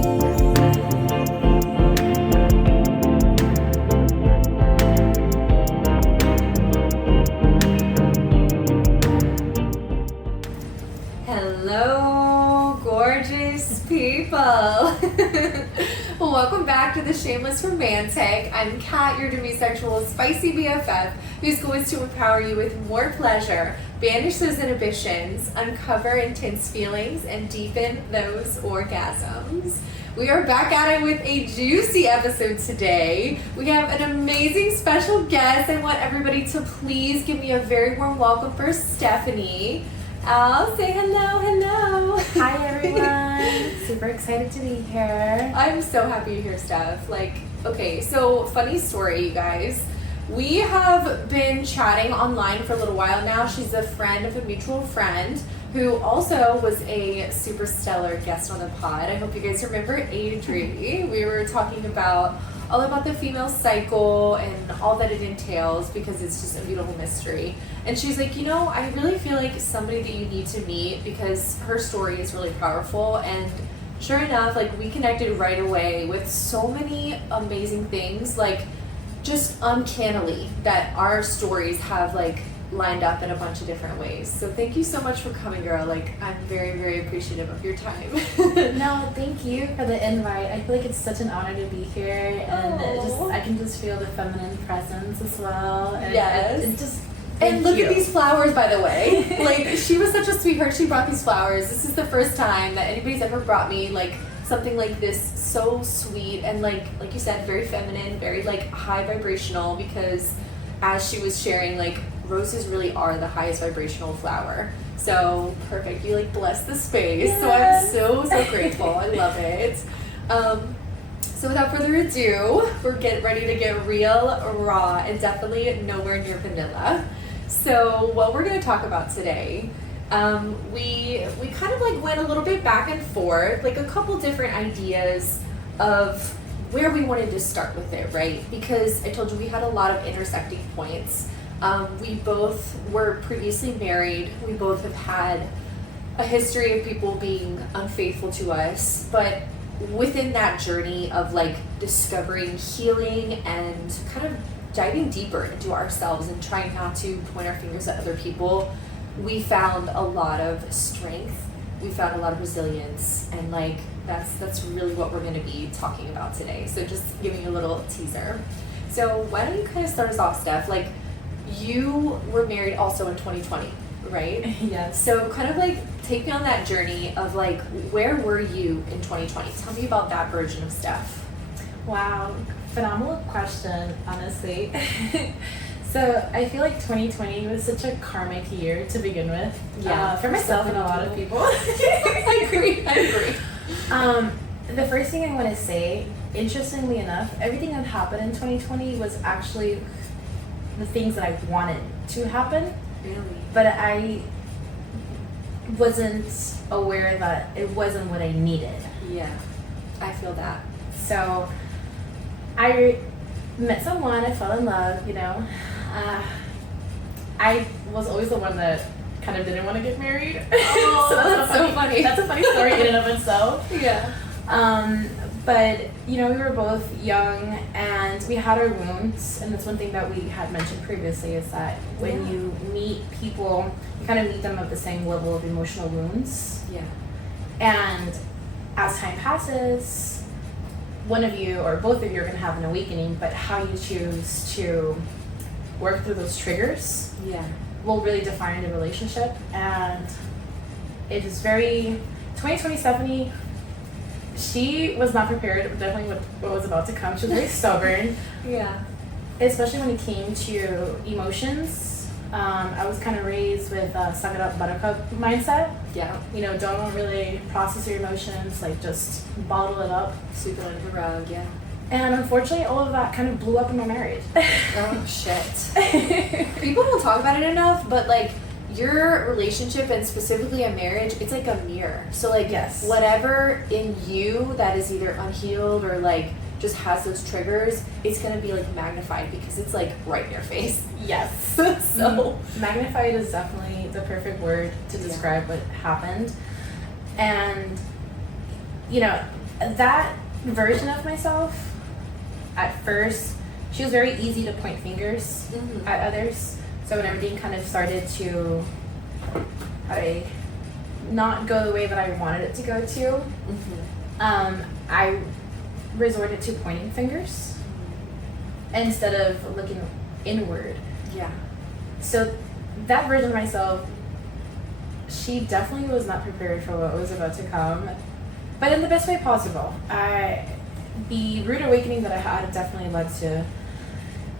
Hello, gorgeous people. Well, welcome back to the Shameless Romantic. I'm Kat, your demisexual spicy BFF, who's going to empower you with more pleasure, banish those inhibitions, uncover intense feelings, and deepen those orgasms. We are back at it with a juicy episode today. We have an amazing special guest. I want everybody to please give me a very warm welcome for Stephany. I'll say hello. Hi everyone. Super excited to be here. I'm so happy to hear Steph. Okay, so funny story, you guys. We have been chatting online for a little while now. She's a friend of a mutual friend who also was a super stellar guest on the pod. I hope you guys remember Adri. We were talking all about the female cycle and all that it entails because it's just a beautiful mystery. And she's like, I really feel like somebody that you need to meet because her story is really powerful. And sure enough, we connected right away with so many amazing things, just uncannily that our stories have lined up in a bunch of different ways. So thank you so much for coming, girl. I'm very, very appreciative of your time. No, thank you for the invite. I feel like it's such an honor to be here, and I can just feel the feminine presence as well. And yes. And look at these flowers, by the way. She was such a sweetheart. She brought these flowers. This is the first time that anybody's ever brought me something like this, so sweet and like you said, very feminine, very high vibrational, because as she was sharing, roses really are the highest vibrational flower. So perfect. You bless the space. Yes. So I'm so grateful. I love it. So without further ado, we're getting ready to get real, raw, and definitely nowhere near vanilla. So what we're going to talk about today, we kind of went a little bit back and forth, a couple different ideas of where we wanted to start with it, right? Because I told you we had a lot of intersecting points. We both were previously married. We both have had a history of people being unfaithful to us, but within that journey of discovering healing and kind of diving deeper into ourselves and trying not to point our fingers at other people, we found a lot of strength. We found a lot of resilience, and that's really what we're going to be talking about today. So just giving you a little teaser. So why don't you kind of start us off, Steph? You were married also in 2020, right? Yes. So kind of take me on that journey of where were you in 2020? Tell me about that version of Steph. Wow, phenomenal question, honestly. So I feel 2020 was such a karmic year to begin with. Yeah, for myself and a lot of people. I agree. The first thing I want to say, interestingly enough, everything that happened in 2020 was actually the things that I wanted to happen. Really? But I wasn't aware that it wasn't what I needed. Yeah, I feel that. So I met someone, I fell in love, I was always the one that kind of didn't want to get married. Oh, so that's so funny. That's a funny story in and of itself. Yeah. But, we were both young and we had our wounds. And that's one thing that we had mentioned previously is that when you meet people, you kind of meet them at the same level of emotional wounds. Yeah. And as time passes, one of you or both of you are going to have an awakening, but how you choose to work through those triggers will really define the relationship. And it is very 2020 Stephany. She was not prepared, definitely what was about to come. She was very stubborn. Yeah. Especially when it came to emotions. I was kind of raised with suck it up, buttercup mindset. Yeah. Don't really process your emotions, just bottle it up. Sweep it under the rug, yeah. And unfortunately, all of that kind of blew up in my marriage. Oh, shit. People don't talk about it enough, but your relationship and specifically a marriage, it's like a mirror. So yes. Whatever in you that is either unhealed or just has those triggers, it's gonna be magnified because it's right in your face. Yes. So magnified is definitely the perfect word to describe what happened. And that version of myself, at first, she was very easy to point fingers at others. So when everything kind of started to not go the way that I wanted it to go to, I resorted to pointing fingers instead of looking inward. Yeah. So that version of myself, she definitely was not prepared for what was about to come, but in the best way possible. The rude awakening that I had definitely led to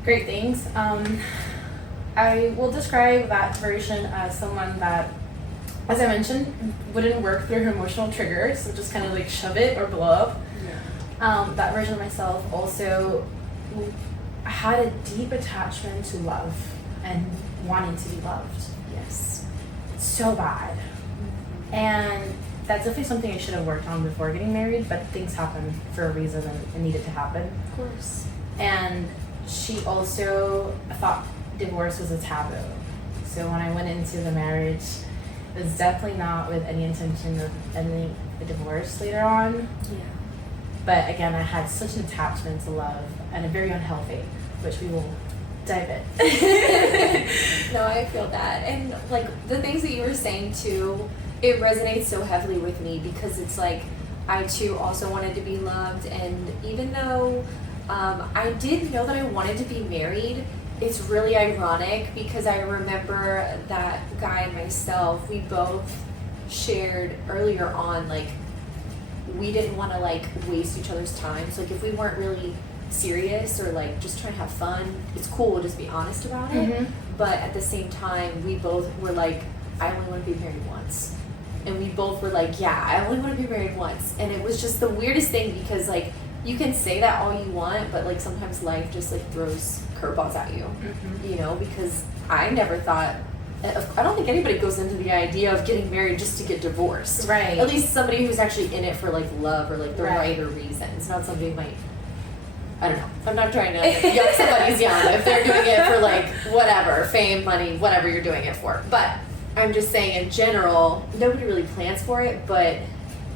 great things. I will describe that version as someone that, as I mentioned, wouldn't work through her emotional triggers, so just kind of like shove it or blow up. Yeah. That version of myself also had a deep attachment to love and wanting to be loved. Yes. So bad. And that's definitely something I should have worked on before getting married, but things happen for a reason and it needed to happen. Of course. And she also thought divorce was a taboo. So when I went into the marriage, it was definitely not with any intention of ending the divorce later on. Yeah. But again, I had such an attachment to love and a very unhealthy, which we will dive in. No, I feel that. And like the things that you were saying too, it resonates so heavily with me because it's like I too also wanted to be loved, and even though I did know that I wanted to be married, it's really ironic because I remember that guy and myself, we both shared earlier on, like, we didn't want to like waste each other's time. So like if we weren't really serious or like just trying to have fun, it's cool, we'll just be honest about it. But at the same time, we both were like, I only want to be married once. And we both were like, yeah, I only want to be married once. And it was just the weirdest thing because like you can say that all you want, but like sometimes life just like throws curveballs at you, you know, because I never thought, I don't think anybody goes into the idea of getting married just to get divorced. Right. At least somebody who's actually in it for like love or like the right reasons, not somebody who might, I don't know. I'm not trying to yuck somebody's yum if they're doing it for like whatever, fame, money, whatever you're doing it for. But I'm just saying in general, nobody really plans for it, but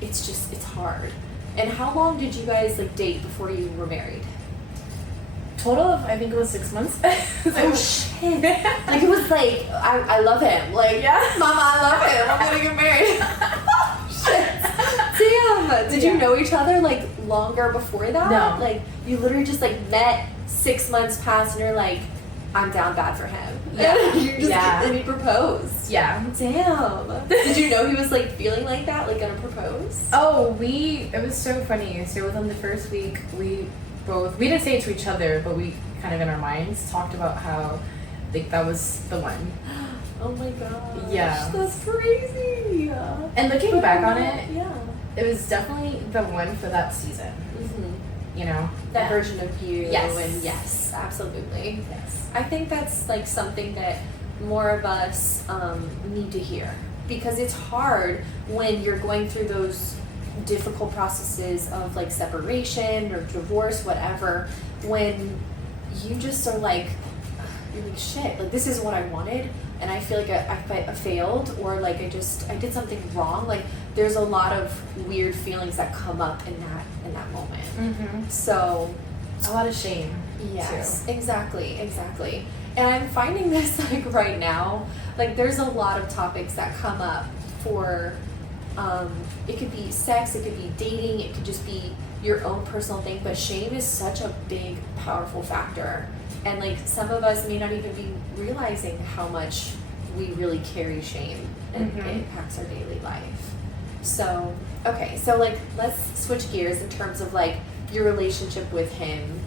it's just, it's hard. And how long did you guys like date before you were married? Total of, I think it was 6 months. Oh shit. Like it was like, I love him. Like, yeah, mama, I love him. I'm gonna get married. Shit. Damn. Did you know each other like longer before that? No. Like you literally just like met, 6 months passed and you're like, I'm down bad for him. Yeah. You just, and he proposed. Yeah. Damn. Did you know he was like feeling like that, like gonna propose? Oh, it was so funny. So within the first week, we didn't say it to each other, but we kind of in our minds talked about how like that was the one. Oh my gosh. Yeah. That's crazy. And looking back on it, yeah, it was definitely the one for that season. You know? That version of you. Yes. And yes, absolutely. Yes. I think that's like something that more of us need to hear, because it's hard when you're going through those difficult processes of like separation or divorce, whatever, when you just are like, you're like, shit, like this is what I wanted and I feel like I failed, or like I did something wrong. Like there's a lot of weird feelings that come up in that moment. So a lot of shame. Yes, too. Exactly. And I'm finding this like right now, like there's a lot of topics that come up for it could be sex, it could be dating, it could just be your own personal thing, but shame is such a big, powerful factor. And like some of us may not even be realizing how much we really carry shame and it impacts our daily life. So, okay, so like let's switch gears in terms of like your relationship with him.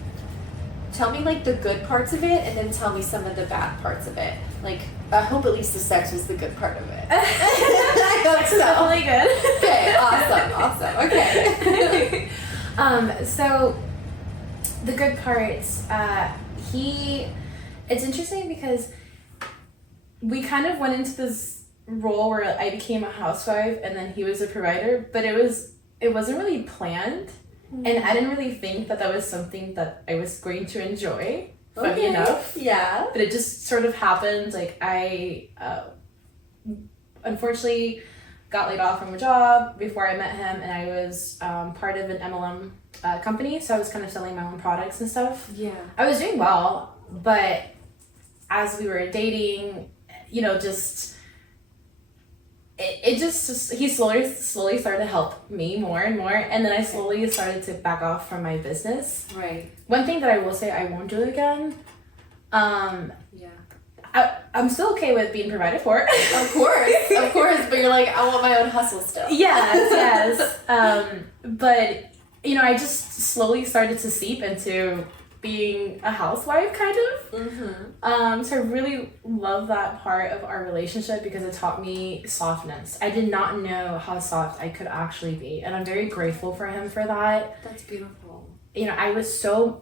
Tell me like the good parts of it and then tell me some of the bad parts of it. Like, I hope at least the sex was the good part of it. I hope so. Definitely good. Okay, awesome. Okay. So the good parts, it's interesting because we kind of went into this role where I became a housewife and then he was a provider, but it wasn't really planned. And I didn't really think that was something that I was going to enjoy, funny enough. Yeah. But it just sort of happened. Like I, unfortunately, got laid off from a job before I met him, and I was part of an MLM company, so I was kind of selling my own products and stuff. Yeah. I was doing well, but as we were dating, you know, just it just he slowly started to help me more and more, and then I slowly started to back off from my business. Right. One thing that I will say I won't do again. I'm still okay with being provided for. Of course, but you're like, I want my own hustle still. Yes. But you know, I just slowly started to seep into being a housewife, kind of. Mm-hmm. So I really love that part of our relationship because it taught me softness. I did not know how soft I could actually be, and I'm very grateful for him for that. That's beautiful. You know, I was so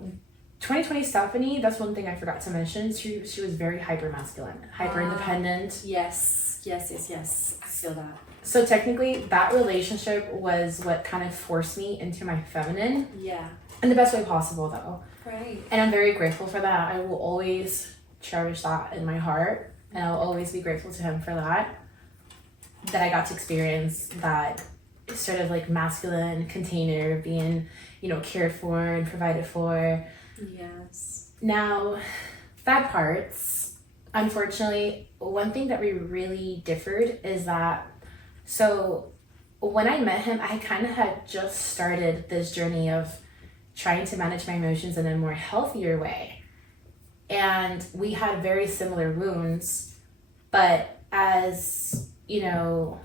2020 Stephany, that's one thing I forgot to mention. She was very hyper masculine, hyper independent. Yes. I feel that. So technically that relationship was what kind of forced me into my feminine. Yeah. In the best way possible though. Right. And I'm very grateful for that. I will always cherish that in my heart, and I'll always be grateful to him for that I got to experience that sort of like masculine container being, you know, cared for and provided for. Yes. Now, bad parts, unfortunately, one thing that we really differed is that, so when I met him, I kind of had just started this journey of trying to manage my emotions in a more healthier way. And we had very similar wounds, but as, you know,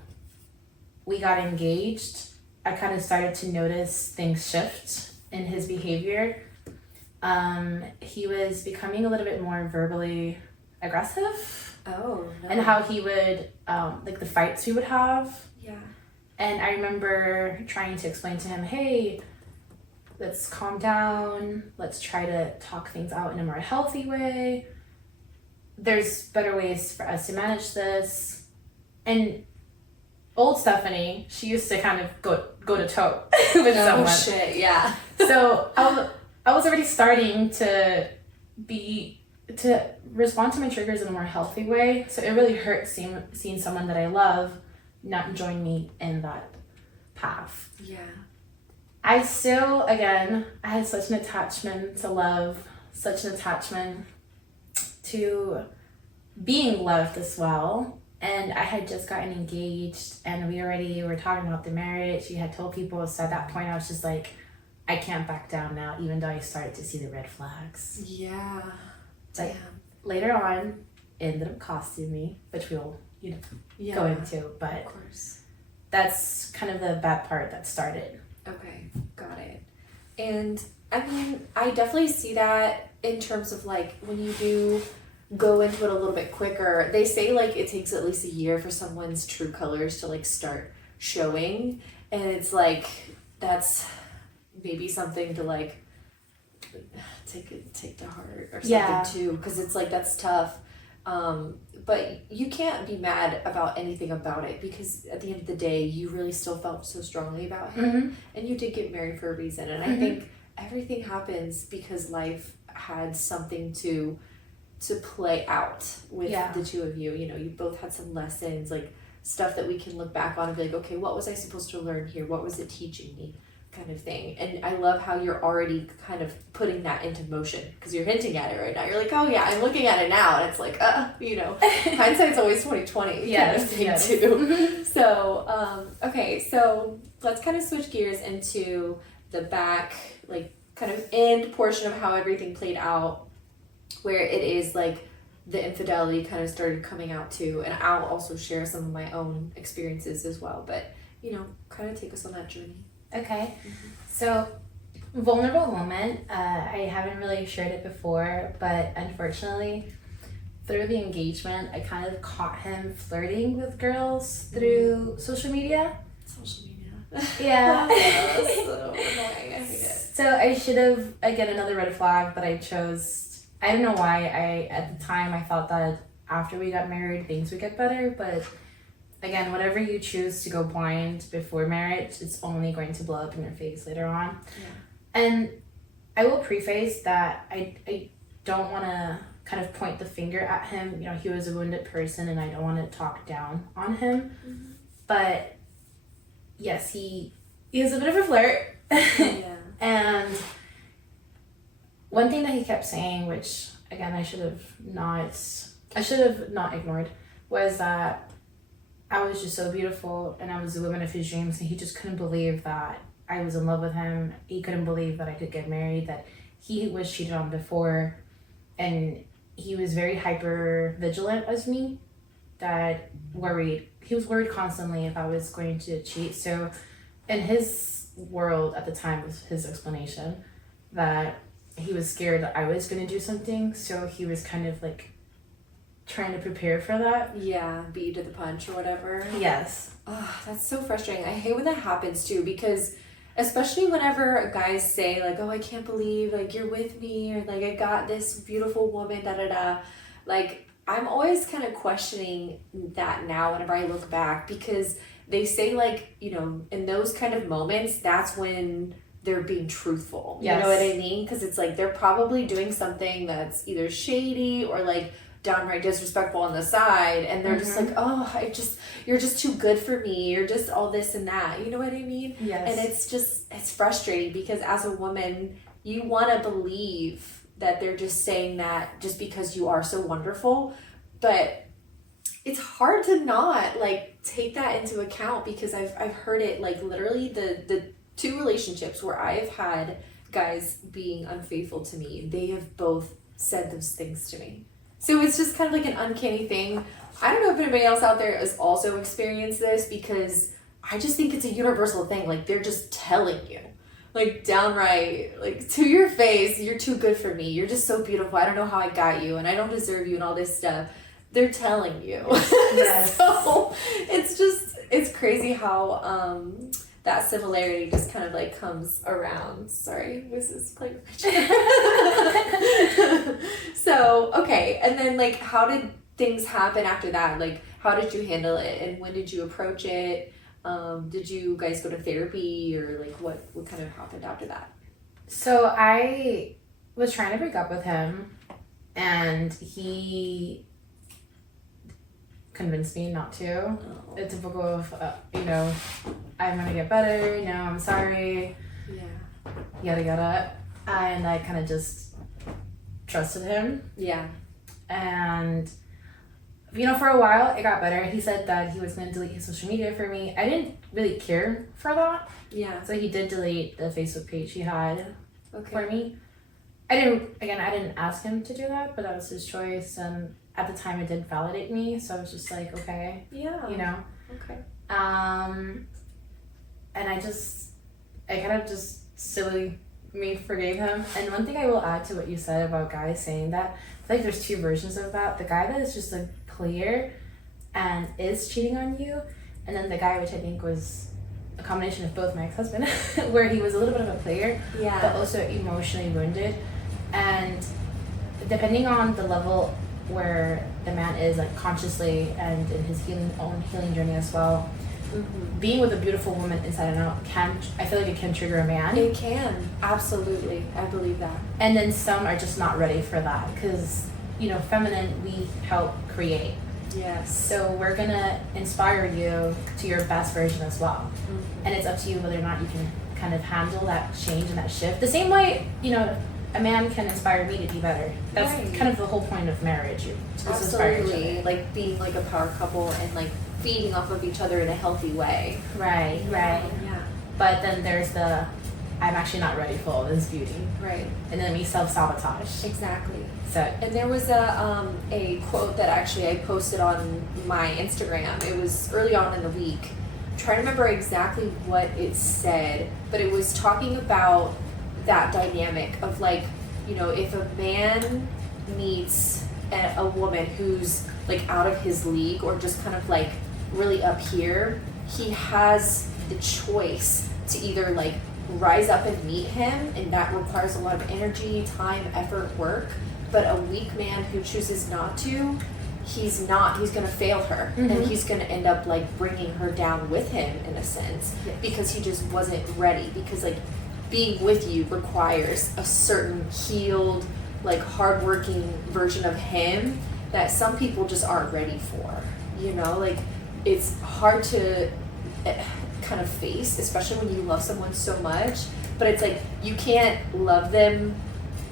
we got engaged, I kind of started to notice things shift in his behavior. He was becoming a little bit more verbally aggressive. Oh, no. And how he would, like the fights we would have. Yeah. And I remember trying to explain to him, hey, let's calm down. Let's try to talk things out in a more healthy way. There's better ways for us to manage this. And old Stephany, she used to kind of go to toe with someone. Oh shit, yeah. So I was already starting to respond to my triggers in a more healthy way. So it really hurt seeing someone that I love not join me in that path. Yeah. I still, again, I had such an attachment to love, such an attachment to being loved as well. And I had just gotten engaged, and we already were talking about the marriage. We had told people, so at that point I was just like, I can't back down now, even though I started to see the red flags. Yeah. Like, later on, it ended up costing me, which we'll, go into, but of course. That's kind of the bad part that started. Okay, got it. And I mean, I definitely see that in terms of like when you do go into it a little bit quicker. They say like it takes at least a year for someone's true colors to like start showing, and it's like that's maybe something to like take to heart or something too, because it's like that's tough. But you can't be mad about anything about it, because at the end of the day you really still felt so strongly about him, and you did get married for a reason. And I think everything happens because life had something to play out with the two of you. You know, you both had some lessons, like stuff that we can look back on and be like, okay, what was I supposed to learn here? What was it teaching me? Kind of thing. And I love how you're already kind of putting that into motion, because you're hinting at it right now. You're like, oh yeah, I'm looking at it now, and it's like, hindsight's always 20/20 kind of thing too. So, okay, so let's kind of switch gears into the back, like kind of end portion of how everything played out, where it is like the infidelity kind of started coming out too. And I'll also share some of my own experiences as well, but kind of take us on that journey. Okay, so vulnerable moment. I haven't really shared it before, but unfortunately, through the engagement, I kind of caught him flirting with girls through social media. Social media. Yeah. That's so annoying. I hate it. So I should have, again, another red flag that I chose. I don't know why. At the time, I thought that after we got married, things would get better, but again, whenever you choose to go blind before marriage, it's only going to blow up in your face later on. Yeah. And I will preface that I don't want to kind of point the finger at him. He was a wounded person, and I don't want to talk down on him. But yes, he is a bit of a flirt. Yeah. And one thing that he kept saying, which again I should have not ignored, was that I was just so beautiful and I was the woman of his dreams, and he just couldn't believe that I was in love with him. He couldn't believe that I could get married, that he was cheated on before, and he was very hyper vigilant as me, that he was worried constantly if I was going to cheat. So in his world at the time was his explanation that he was scared that I was going to do something, so he was kind of like trying to prepare for that. Yeah, beat you to the punch or whatever. Yes. Oh, that's so frustrating. I hate when that happens too, because especially whenever guys say like, oh, I can't believe like you're with me, or like I got this beautiful woman, da da da. Like, I'm always kind of questioning that now whenever I look back, because they say like, you know, in those kind of moments, that's when they're being truthful. Yes. You know what I mean? Because it's like they're probably doing something that's either shady or like downright disrespectful on the side, and they're just like, oh, you're just too good for me, you're just all this and that, you know what I mean? Yes. And it's frustrating, because as a woman you want to believe that they're just saying that just because you are so wonderful, but it's hard to not like take that into account, because I've heard it like literally the 2 relationships where I've had guys being unfaithful to me, they have both said those things to me. So it's just kind of like an uncanny thing. I don't know if anybody else out there has also experienced this, because I just think it's a universal thing. Like, they're just telling you, like, downright, like, to your face, you're too good for me. You're just so beautiful. I don't know how I got you, and I don't deserve you, and all this stuff. They're telling you. Yes. So it's crazy how that similarity just kind of like comes around. Sorry, this is playing with my chair. So, okay, and then like, how did things happen after that? Like, how did you handle it, and when did you approach it? Did you guys go to therapy, or like what kind of happened after that? So I was trying to break up with him, and he convinced me not to. Oh. The typical of, I'm gonna get better, I'm sorry, yada yada. And I kind of just trusted him. Yeah. And, for a while it got better. He said that he was gonna delete his social media for me. I didn't really care for that. Yeah. So he did delete the Facebook page he had for me. I didn't ask him to do that, but that was his choice, and at the time it did validate me, so I was just like, okay. Yeah. Okay. And I kind of just silly me forgave him. And one thing I will add to what you said about guys saying that, I feel like there's 2 versions of that. The guy that is just a player and is cheating on you, and then the guy which I think was a combination of both my ex-husband, where he was a little bit of a player, but also emotionally wounded. And depending on the level where the man is, like, consciously and in his own healing journey as well, being with a beautiful woman inside and out I feel like it can trigger a man. It can, absolutely. I believe that. And then some are just not ready for that, because feminine, we help create. Yes. So we're gonna inspire you to your best version as well. And it's up to you whether or not you can kind of handle that change and that shift the same way a man can inspire me to be better. That's kind of the whole point of marriage. Absolutely. Like, being like a power couple and like feeding off of each other in a healthy way. Right. Yeah. But then there's the, I'm actually not ready for all this beauty. Right. And then we self-sabotage. Exactly. So. And there was a quote that actually I posted on my Instagram. It was early on in the week. I'm trying to remember exactly what it said, but it was talking about that dynamic of like, if a man meets a woman who's like out of his league, or just kind of like really up here, he has the choice to either like rise up and meet him, and that requires a lot of energy, time, effort, work. But a weak man who chooses not to, he's gonna fail her, and he's gonna end up like bringing her down with him in a sense, because he just wasn't ready, because like being with you requires a certain healed, like hardworking version of him that some people just aren't ready for, like it's hard to kind of face, especially when you love someone so much, but it's like you can't love them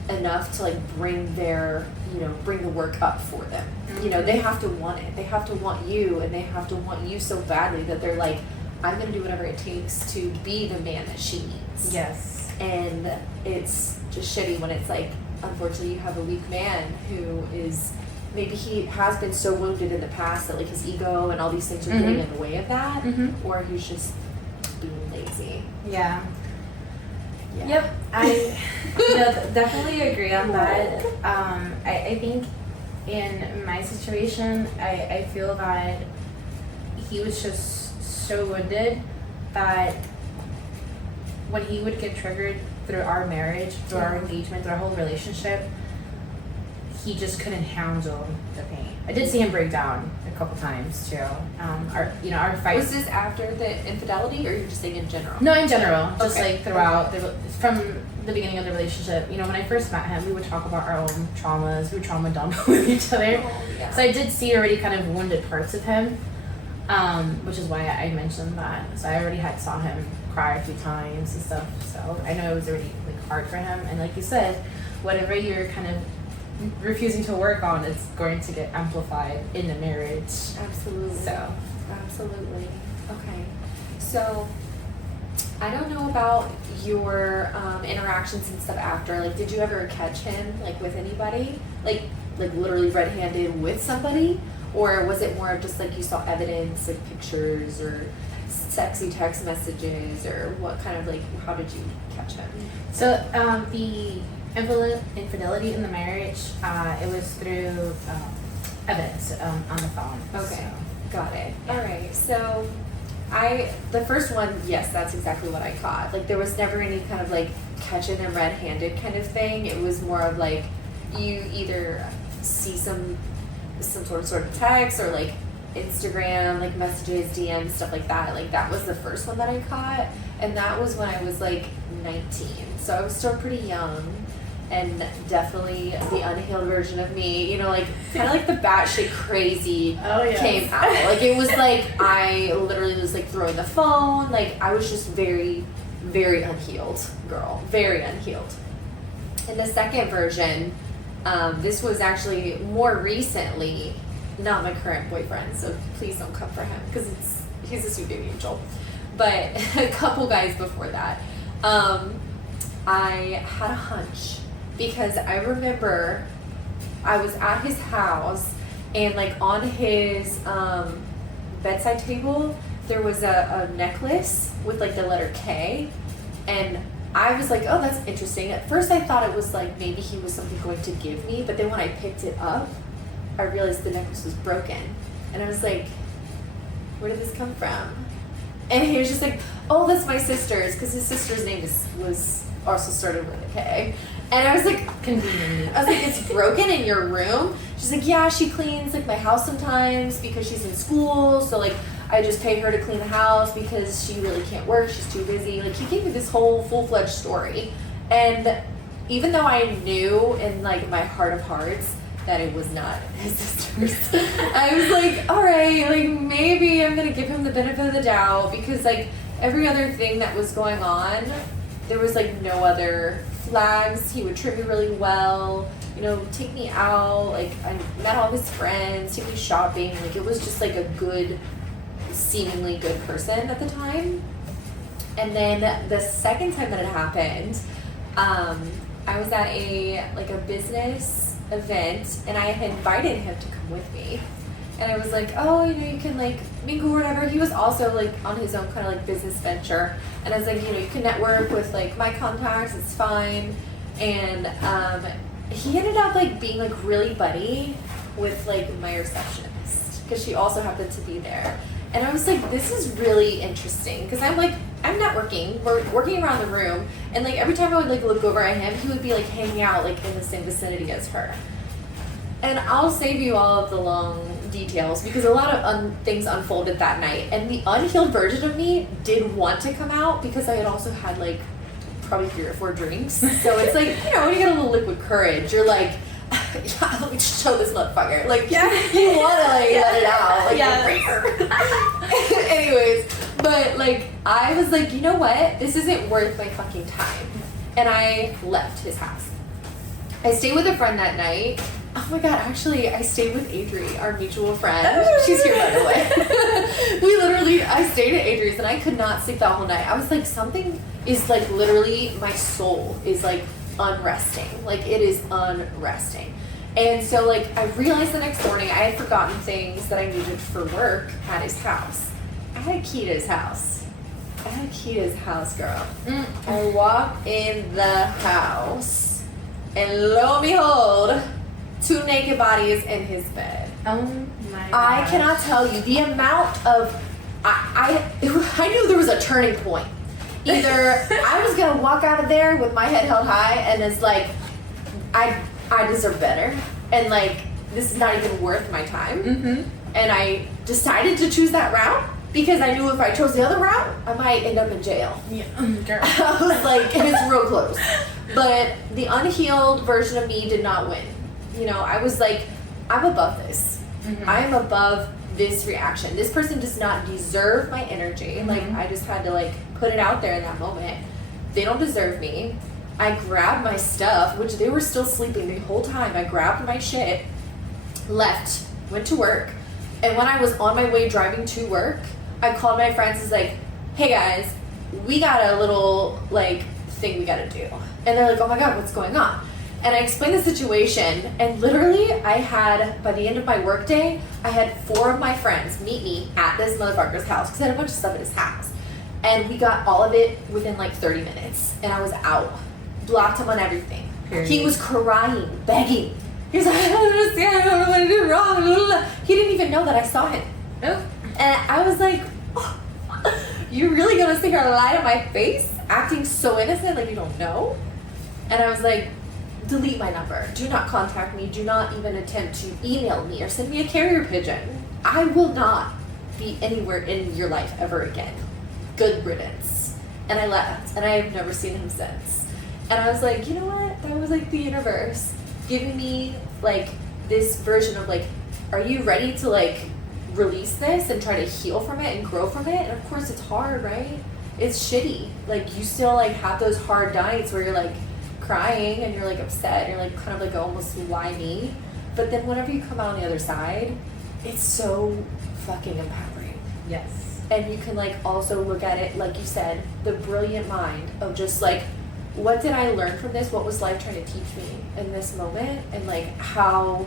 enough to like bring their, you know, bring the work up for them. Mm-hmm. You know, they have to want it. They have to want you, and they have to want you so badly that they're like, I'm gonna do whatever it takes to be the man that she needs. Yes. And it's just shitty when it's like, unfortunately, you have a weak man who is, maybe he has been so wounded in the past that like his ego and all these things are getting in the way of that, or he's just being lazy. Yeah. Yep. I definitely agree on that. I think in my situation, I feel that he was just so wounded that when he would get triggered through our marriage, through our engagement, through our whole relationship, he just couldn't handle the pain. I did see him break down a couple times too. Our fight. Was this after the infidelity, or you're just saying in general? No, in general. Just like throughout from the beginning of the relationship. You know, when I first met him, we would talk about our own traumas. We were trauma dumped with each other. Oh, yeah. So I did see already kind of wounded parts of him, which is why I mentioned that. So I already saw him cry a few times and stuff. So I know it was already like hard for him. And like you said, whatever you're kind of refusing to work on, it's going to get amplified in the marriage. Absolutely. So absolutely. Okay. So I don't know about your interactions and stuff after. Like, did you ever catch him like with anybody? Like literally red-handed with somebody? Or was it more of just like you saw evidence, like pictures or sexy text messages, or what kind of like, how did you catch him? So the infidelity in the marriage, it was through evidence on the phone. Okay, so. Got it. All right. So the first one, yes, that's exactly what I caught. Like, there was never any kind of like catching them red-handed kind of thing. It was more of like you either see some sort of text or like Instagram, like messages, DMs, stuff like that. Like, that was the first one that I caught, and that was when I was like 19. So I was still pretty young. And definitely the unhealed version of me, you know, like kind of like the batshit crazy came out. Like, it was like I literally was like throwing the phone. Like, I was just very, very unhealed girl, very unhealed. And the second version, this was actually more recently, not my current boyfriend, so please don't come for him because he's a sweet baby angel. But a couple guys before that, I had a hunch. Because I remember I was at his house, and like on his bedside table there was a necklace with like the letter K, and I was like, oh, that's interesting. At first I thought it was like maybe he was something going to give me, but then when I picked it up I realized the necklace was broken, and I was like, where did this come from? And he was just like, oh, that's my sister's, because his sister's name was also started with a K. And I was like, conveniently. I was like, it's broken in your room? She's like, yeah, she cleans like my house sometimes because she's in school. So like, I just pay her to clean the house because she really can't work. She's too busy. Like, he gave me this whole full-fledged story. And even though I knew in like my heart of hearts that it was not his sister's, I was like, all right, like maybe I'm gonna give him the benefit of the doubt, because like every other thing that was going on, there was like no other flags. He would treat me really well, you know, take me out, like I met all of his friends, take me shopping. Like, it was just like a good, seemingly good person at the time. And then the second time that it happened, I was at a business event, and I had invited him to come with me. And I was like, oh, you know, you can like mingle or whatever. He was also like on his own kind of like business venture. And I was like, you know, you can network with like my contacts, it's fine. And he ended up like being like really buddy with like my receptionist, because she also happened to be there. And I was like, this is really interesting, because I'm networking, we're working around the room, and like every time I would like look over at him, he would be like hanging out like in the same vicinity as her. And I'll save you all of the long details, because a lot of things unfolded that night, and the unhealed version of me did want to come out, because I had also had like probably 3 or 4 drinks. So it's like, you know, when you get a little liquid courage, you're like, yeah, let me just show this motherfucker. Like, you wanna like let it out. Like, anyways, but like, I was like, you know what? This isn't worth my fucking time. And I left his house. I stayed with a friend that night. Oh my god, actually, I stayed with Adri, our mutual friend. She's here, by the way. I stayed at Adri's and I could not sleep that whole night. I was like, something is like literally, my soul is like unresting. Like, it is unresting. And so like, I realized the next morning I had forgotten things that I needed for work at his house. I had a key to his house. Girl. I walked in the house and lo and behold, 2 naked bodies in his bed. Oh my god. I cannot tell you the amount of I knew there was a turning point. Either I was gonna walk out of there with my head held high and it's like I deserve better and like this is not even worth my time. And I decided to choose that route because I knew if I chose the other route I might end up in jail. Yeah, girl. I was like, and it's real close. But the unhealed version of me did not win. You know, I was like, I'm above this. I am above this reaction. This person does not deserve my energy. Like, I just had to like put it out there in that moment. They don't deserve me. I grabbed my stuff, which they were still sleeping the whole time. I grabbed my shit, left, went to work. And when I was on my way driving to work, I called my friends and was like, hey guys, we got a little like thing we gotta do. And they're like, oh my god, what's going on? And I explained the situation, and literally I had, by the end of my workday, I had 4 of my friends meet me at this motherfucker's house, because I had a bunch of stuff at his house. And we got all of it within like 30 minutes, and I was out. Blocked him on everything. Period. He was crying, begging. He was like, I don't understand, I don't know what I did wrong. He didn't even know that I saw him. Oh. And I was like, oh, you're really gonna sit here and lie to my face? Acting so innocent, like you don't know? And I was like, delete my number. Do not contact me. Do not even attempt to email me or send me a carrier pigeon. I will not be anywhere in your life ever again. Good riddance. And I left, and I have never seen him since. And I was like, you know what? That was like the universe giving me like this version of like, are you ready to like release this and try to heal from it and grow from it? And of course it's hard, right? It's shitty. Like, you still like have those hard nights where you're like crying and you're like upset and you're like kind of like almost why me? But then whenever you come out on the other side, it's so fucking empowering. Yes. And you can like also look at it, like you said, the brilliant mind of just like, what did I learn from this? What was life trying to teach me in this moment? And like, how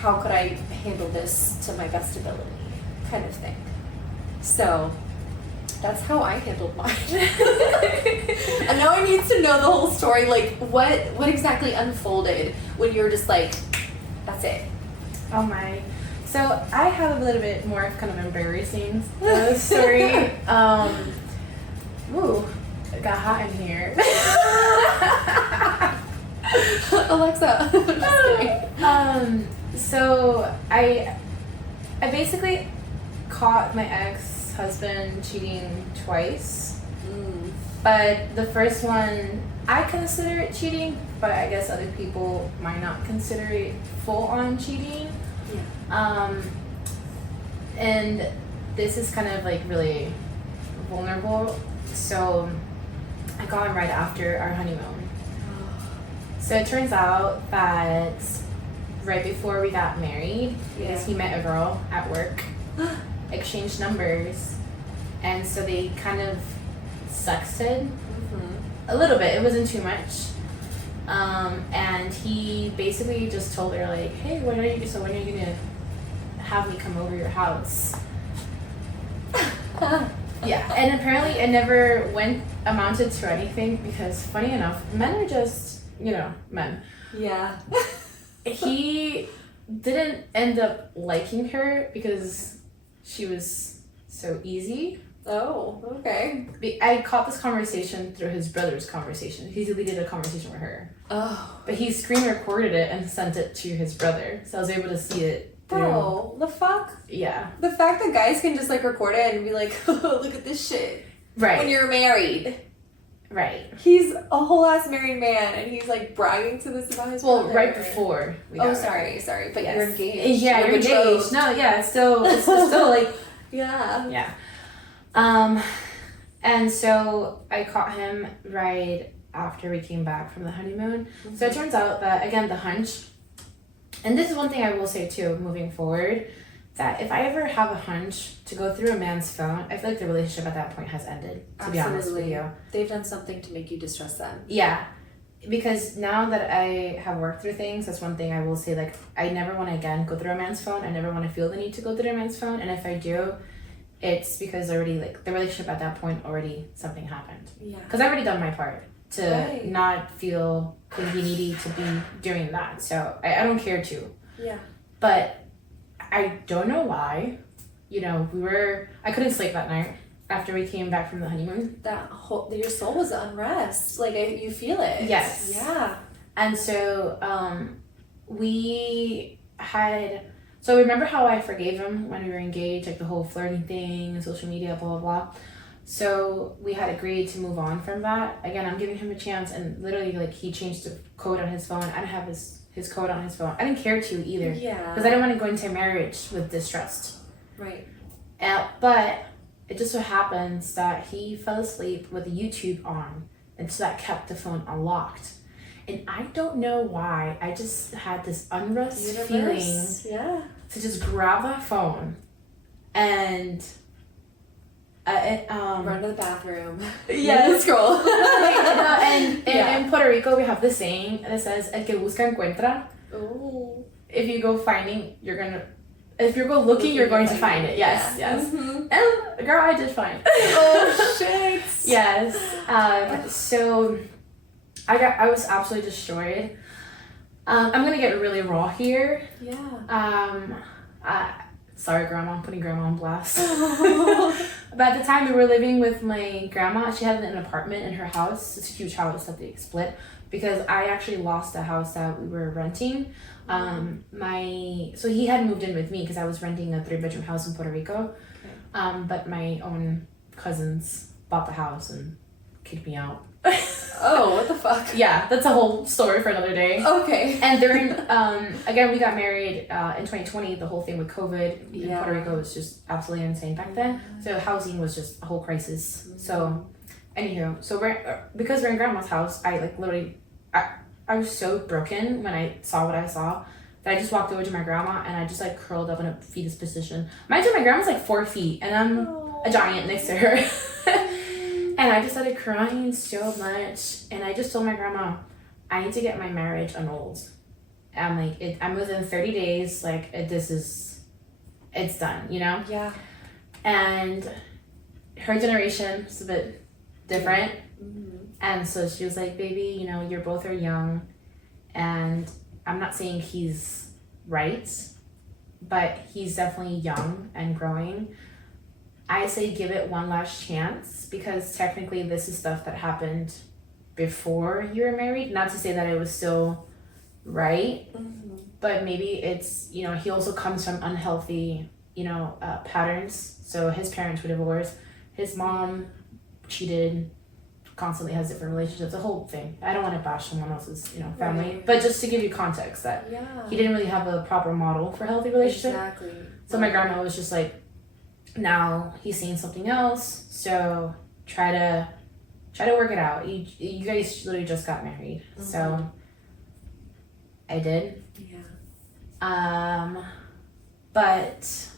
could I handle this to my best ability, kind of thing. So that's how I handled mine. And now I need to know the whole story. Like, what exactly unfolded when you were just like, that's it? Oh my. So I have a little bit more of kind of embarrassing story. Ooh, it got hot in here. Alexa. So I basically caught my ex-husband cheating twice. But the first one, I consider it cheating, but I guess other people might not consider it full-on cheating. Yeah. And this is kind of like really vulnerable. So I got him right after our honeymoon. So it turns out that right before we got married, because he met a girl at work, exchanged numbers, and so they kind of sexted a little bit. It wasn't too much. And he basically just told her like, hey, when are you gonna have me come over your house? Yeah, and apparently it never amounted to anything because funny enough, men are just, men. Yeah. He didn't end up liking her because she was so easy. Oh, okay. I caught this conversation through his brother's conversation. He deleted a conversation with her. Oh. But he screen recorded it and sent it to his brother. So I was able to see it through. Bro, the fuck? Yeah. The fact that guys can just like record it and be like, oh, look at this shit. Right. When you're married. Right. He's a whole ass married man, and he's like bragging to this about his brother. Right before we got married. sorry, but you're engaged. Yeah, you're engaged. No, yeah, it's still like yeah. And so I caught him right after we came back from the honeymoon. Mm-hmm. So it turns out that, again, the hunch, and this is one thing I will say too, moving forward, that if I ever have a hunch to go through a man's phone, I feel like the relationship at that point has ended, to be honest with you. They've done something to make you distrust them. Yeah. Because now that I have worked through things, that's one thing I will say, like, I never want to, again, go through a man's phone. I never want to feel the need to go through a man's phone. And if I do, it's because already, like, the relationship at that point, already something happened. Yeah. Because I've already done my part to not feel clingy needy to be doing that. So I don't care to. Yeah. But I don't know why. You know, I couldn't sleep that night after we came back from the honeymoon. Your soul was unrest. Like, you feel it. Yes. Yeah. And so so remember how I forgave him when we were engaged, like the whole flirting thing, social media, blah, blah, blah. So we had agreed to move on from that. Again, I'm giving him a chance, and literally, like, he changed the code on his phone. I didn't have his code on his phone. I didn't care to either. Yeah. Because I didn't want to go into a marriage with distrust. Right. But it just so happens that he fell asleep with YouTube on, and so that kept the phone unlocked. And I don't know why, I just had this unrest feeling to just grab that phone and run to the bathroom. Yes. Scroll. In Puerto Rico, we have this saying that says, el que busca encuentra. Ooh. If you go finding, if you go looking, you're going to find it. Yes, yeah. yes. Mm-hmm. And girl, I did find it. Oh, shit. Yes. So I was absolutely destroyed. I'm gonna get really raw here. Yeah. Sorry, Grandma. I'm putting Grandma on blast. But at the time, we were living with my grandma. She had an apartment in her house. It's a huge house that they split because I actually lost a house that we were renting. So he had moved in with me because I was renting a 3-bedroom house in Puerto Rico. Okay. But my own cousins bought the house and kicked me out. Oh, what the fuck? Yeah, that's a whole story for another day. Okay. And during, again, we got married in 2020. The whole thing with COVID in Puerto Rico was just absolutely insane back then. So housing was just a whole crisis. Mm-hmm. So, anywho, because we're in Grandma's house, I was so broken when I saw what I saw that I just walked over to my grandma and I just like curled up in a fetus position. Mind you, my grandma's like 4 feet and I'm a giant next to her. And I just started crying so much. And I just told my grandma, I need to get my marriage annulled. I'm like, I'm within 30 days. Like, it's done, you know? Yeah. And her generation is a bit different. Mm-hmm. And so she was like, baby, you know, you both are young. And I'm not saying he's right, but he's definitely young and growing. I say give it one last chance because technically this is stuff that happened before you were married. Not to say that it was still right, but maybe it's, you know, he also comes from unhealthy, you know, patterns. So his parents were divorced. His mom cheated, constantly has different relationships, the whole thing. I don't want to bash someone else's, you know, family, but just to give you context that he didn't really have a proper model for a healthy relationship. Exactly. So my grandma was just like, now he's seeing something else, so try to work it out. You guys literally just got married. So I did. But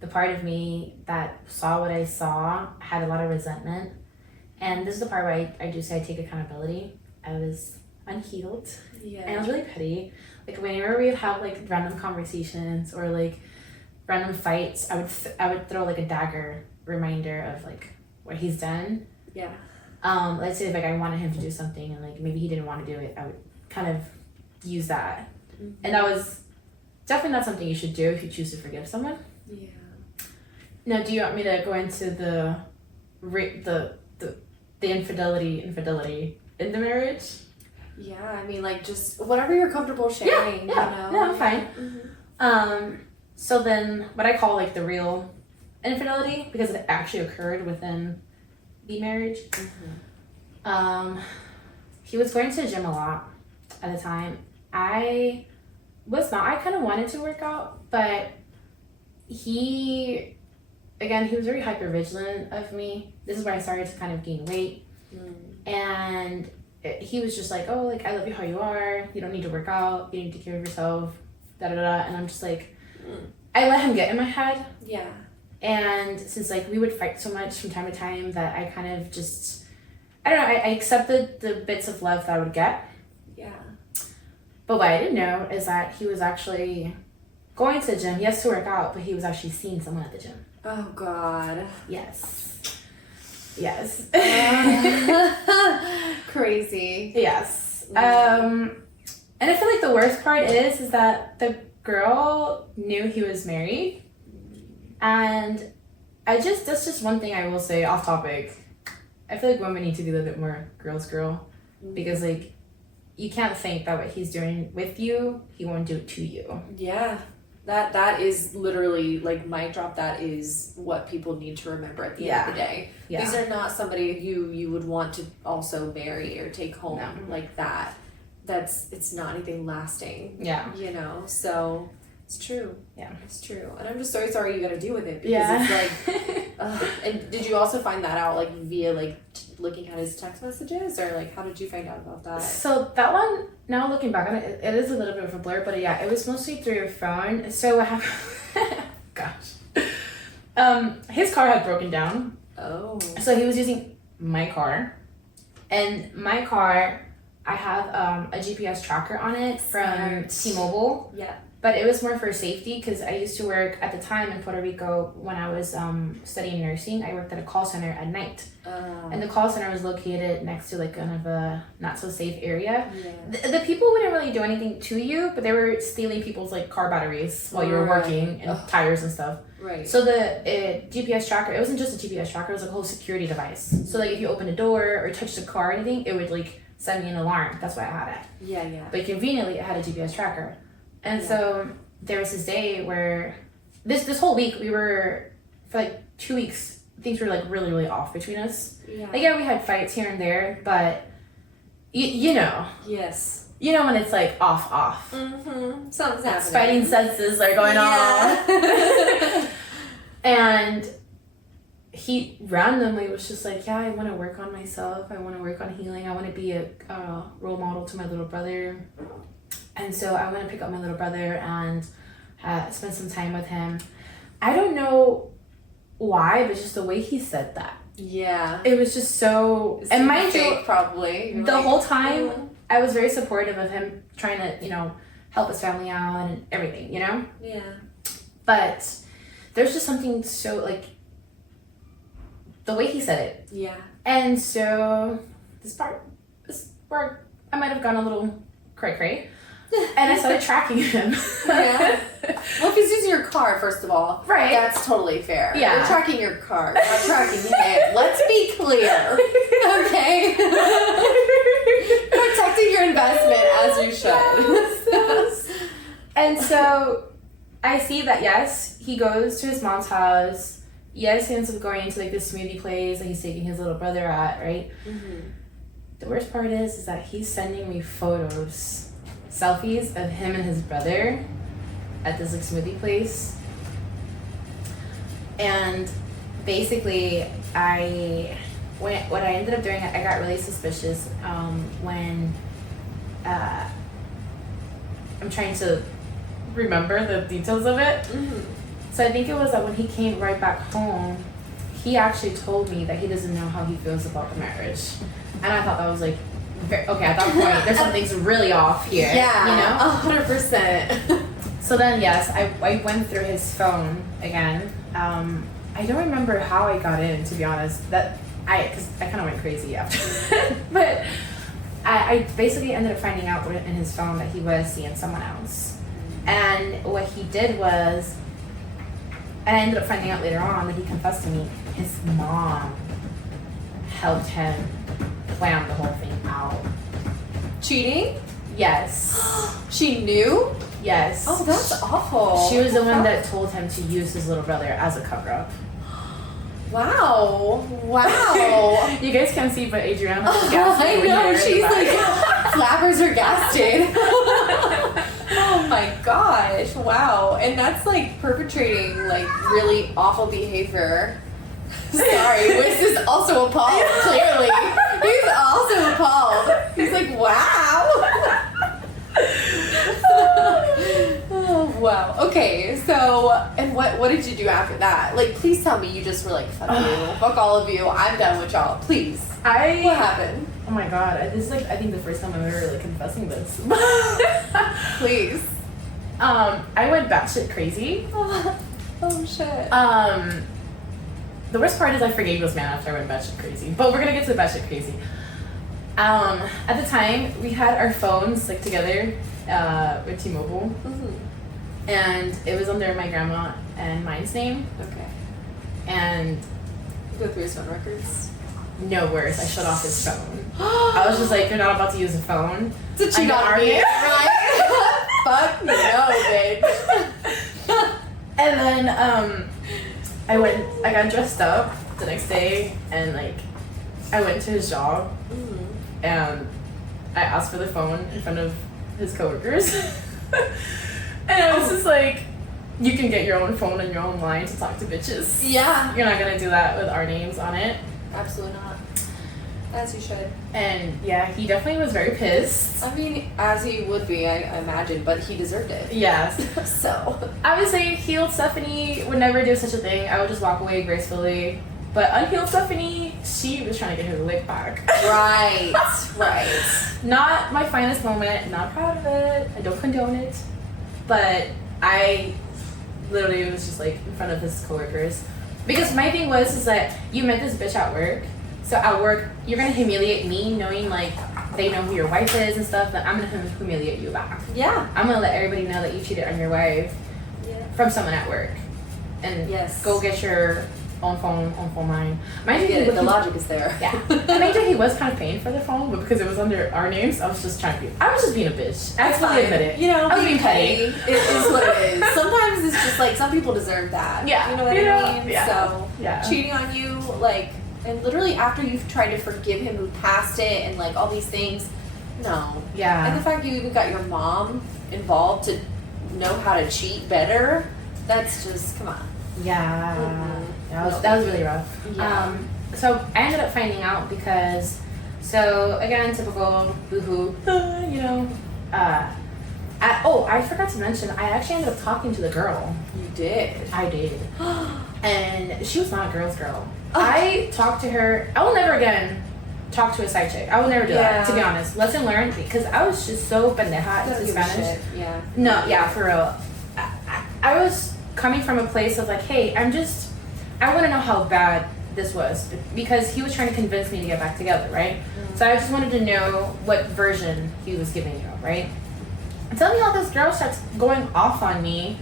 the part of me that saw what I saw had a lot of resentment. And this is the part where I do say I take accountability. I was unhealed. Yeah. And I was really petty. Like whenever we would have like random conversations or like random fights, I would throw like a dagger reminder of like what he's done. Yeah. Let's say like I wanted him to do something and like maybe he didn't want to do it. I would kind of use that. Mm-hmm. And that was definitely not something you should do if you choose to forgive someone. Yeah. Now, do you want me to go into the infidelity in the marriage? Yeah, I mean, like, just whatever you're comfortable sharing, you know? No, I'm fine. Mm-hmm. So then, what I call, like, the real infidelity, because it actually occurred within the marriage. He was going to the gym a lot at the time. I kind of wanted to work out, but he was very hyper vigilant of me. This is where I started to kind of gain weight. And he was just like, oh, like, I love you how you are. You don't need to work out. You need to take care of yourself. Da da da. And I'm just like, I let him get in my head. Yeah. And since like we would fight so much from time to time that I kind of just, I don't know, I accepted the bits of love that I would get. Yeah. But what I didn't know is that he was actually going to the gym, yes, to work out, but he was actually seeing someone at the gym. Oh, God. Yes. Yes. Crazy. Yes. And I feel like the worst part is that the girl knew he was married. And that's just one thing I will say off topic. I feel like women need to be a little bit more girls girl. Because like, you can't think that what he's doing with you, he won't do it to you. Yeah. That is literally, like, mic drop. That is what people need to remember at the end of the day. Yeah. These are not somebody who you would want to also marry or take home like that. It's not anything lasting. Yeah. You know, so it's true. Yeah. It's true. And I'm just so sorry you got to deal with it. Because it's like, and did you also find that out, like, via, like, looking at his text messages? Or, like, how did you find out about that? So that one, now looking back on it, it is a little bit of a blur, but yeah, it was mostly through your phone. So what happened? Gosh. His car had broken down. Oh. So he was using my car. And my car, I have a GPS tracker on it from T-Mobile. Yeah. But it was more for safety because I used to work at the time in Puerto Rico when I was studying nursing. I worked at a call center at night. And the call center was located next to like kind of a not so safe area. Yeah. The people wouldn't really do anything to you, but they were stealing people's like car batteries while you were working and tires and stuff. Right. So the GPS tracker, it wasn't just a GPS tracker, it was like a whole security device. So like if you opened a door or touched the car or anything, it would like send me an alarm. That's why I had it. Yeah, yeah. But conveniently, it had a GPS tracker. And so there was this day where this whole week we were, for like 2 weeks, things were like really, really off between us. Yeah. Like, yeah, we had fights here and there, but you know. Yes. You know when it's like off. Mm-hmm. Something's happening. Fighting senses are going on. And he randomly was just like, yeah, I want to work on myself. I want to work on healing. I want to be a role model to my little brother. And so I want to pick up my little brother and spend some time with him. I don't know why, but just the way he said that. Yeah. It was just so... And mind you, probably. The whole time, I was very supportive of him trying to, you know, help his family out and everything, you know? Yeah. But there's just something so, like... The way he said it. Yeah. And so this part where I might have gone a little cray-cray. And I started tracking him. Yeah. Well, if he's using your car, first of all, right? That's totally fair. Yeah. You're tracking your car. You're not tracking him. Let's be clear. Okay. Protecting your investment as you should. Yes. And so I see that, yes, he goes to his mom's house. Yes, he ends up going into like this smoothie place that he's taking his little brother at, right? Mm-hmm. The worst part is that he's sending me photos. Selfies of him and his brother at this like smoothie place. And basically what I ended up doing, I got really suspicious when I'm trying to remember the details of it. Mm-hmm. So I think it was that when he came right back home, he actually told me that he doesn't know how he feels about the marriage. And I thought that was like, okay, at that point, there's something's really off here. Yeah, you know? 100%. So then, yes, I went through his phone again. I don't remember how I got in, to be honest. Because I kind of went crazy after. But I basically ended up finding out in his phone that he was seeing someone else. And what he did was, and I ended up finding out later on that he confessed to me, his mom helped him plan the whole thing out. Cheating? Yes. She knew? Yes. Oh, that's awful. She was the one that told him to use his little brother as a cover-up. Wow. Wow. You guys can't see, but Adriana is gasping. I know, she's like, flappers are gasted. Oh my gosh, wow. And that's like perpetrating like really awful behavior. Sorry, Wiz is also appalled, clearly. He's also appalled. He's like, wow. Oh, wow. Okay, so, and what did you do after that? Like, please tell me you just were like, fuck you, fuck all of you, I'm done with y'all, please. What happened? Oh my god, this is like, I think the first time I'm ever like confessing this. Please. I went batshit crazy. Oh shit. The worst part is I forgave this man after I went batshit crazy, but we're gonna get to the batshit crazy. At the time, we had our phones like together with T-Mobile, and it was under my grandma and mine's name. Okay. And you go through his phone records. No worse. I shut off his phone. I was just like, you're not about to use a phone to cheat on me, right? Fuck no, bitch. And then I got dressed up the next day, and like I went to his job, and I asked for the phone in front of his coworkers. And I was just like, you can get your own phone and your own line to talk to bitches. Yeah. You're not gonna do that with our names on it. Absolutely not. As you should. And yeah, he definitely was very pissed. I mean, as he would be, I imagine, but he deserved it. Yes. So. Obviously, healed Stephany would never do such a thing. I would just walk away gracefully. But unhealed Stephany, she was trying to get her lick back. Right. Right. Not my finest moment. Not proud of it. I don't condone it. But I literally was just like in front of his coworkers. Because my thing is that you met this bitch at work. So at work, you're gonna humiliate me knowing like they know who your wife is and stuff, but I'm gonna humiliate you back. Yeah. I'm gonna let everybody know that you cheated on your wife from someone at work. And go get your own phone line. Mind you, the logic is there. Yeah. Mind you, he was kind of paying for the phone, but because it was under our names, I was just being a bitch. I fully admit it. You know, I was being petty. It is what it is. Sometimes it's just like some people deserve that. Yeah. You know what I mean? Yeah. So yeah. Cheating on you, like, and literally after you've tried to forgive him, move past it, and like all these things, no. Yeah. And the fact you even got your mom involved to know how to cheat better, that's just, come on. Yeah. Mm-hmm. That was really rough. Yeah. So I ended up finding out because, so again, typical boohoo, you know. I forgot to mention, I actually ended up talking to the girl. You did? I did. And she was not a girl's girl. I talked to her. I will never again talk to a side chick. I will never do that, to be honest. Lesson learned, because I was just so pendeja into Spanish. Yeah. No, yeah, for real. I was coming from a place of like, hey, I want to know how bad this was, because he was trying to convince me to get back together, right? Mm-hmm. So I just wanted to know what version he was giving you, right? And tell me how this girl starts going off on me,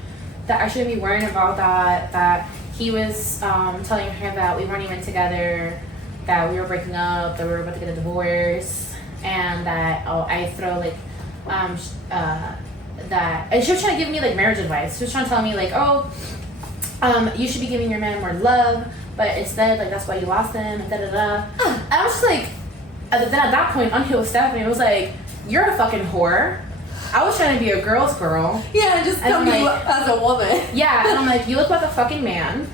that I shouldn't be worrying about that he was telling her that we weren't even together, that we were breaking up, that we were about to get a divorce, and that I throw like that, and she was trying to give me like marriage advice. She was trying to tell me like, you should be giving your man more love, but instead like that's why you lost him, and I was just like, then at that point, unhealed Stephany was like, you're a fucking whore. I was trying to be a girl's girl. Yeah, just come like, you as a woman. Yeah, and I'm like, you look like a fucking man.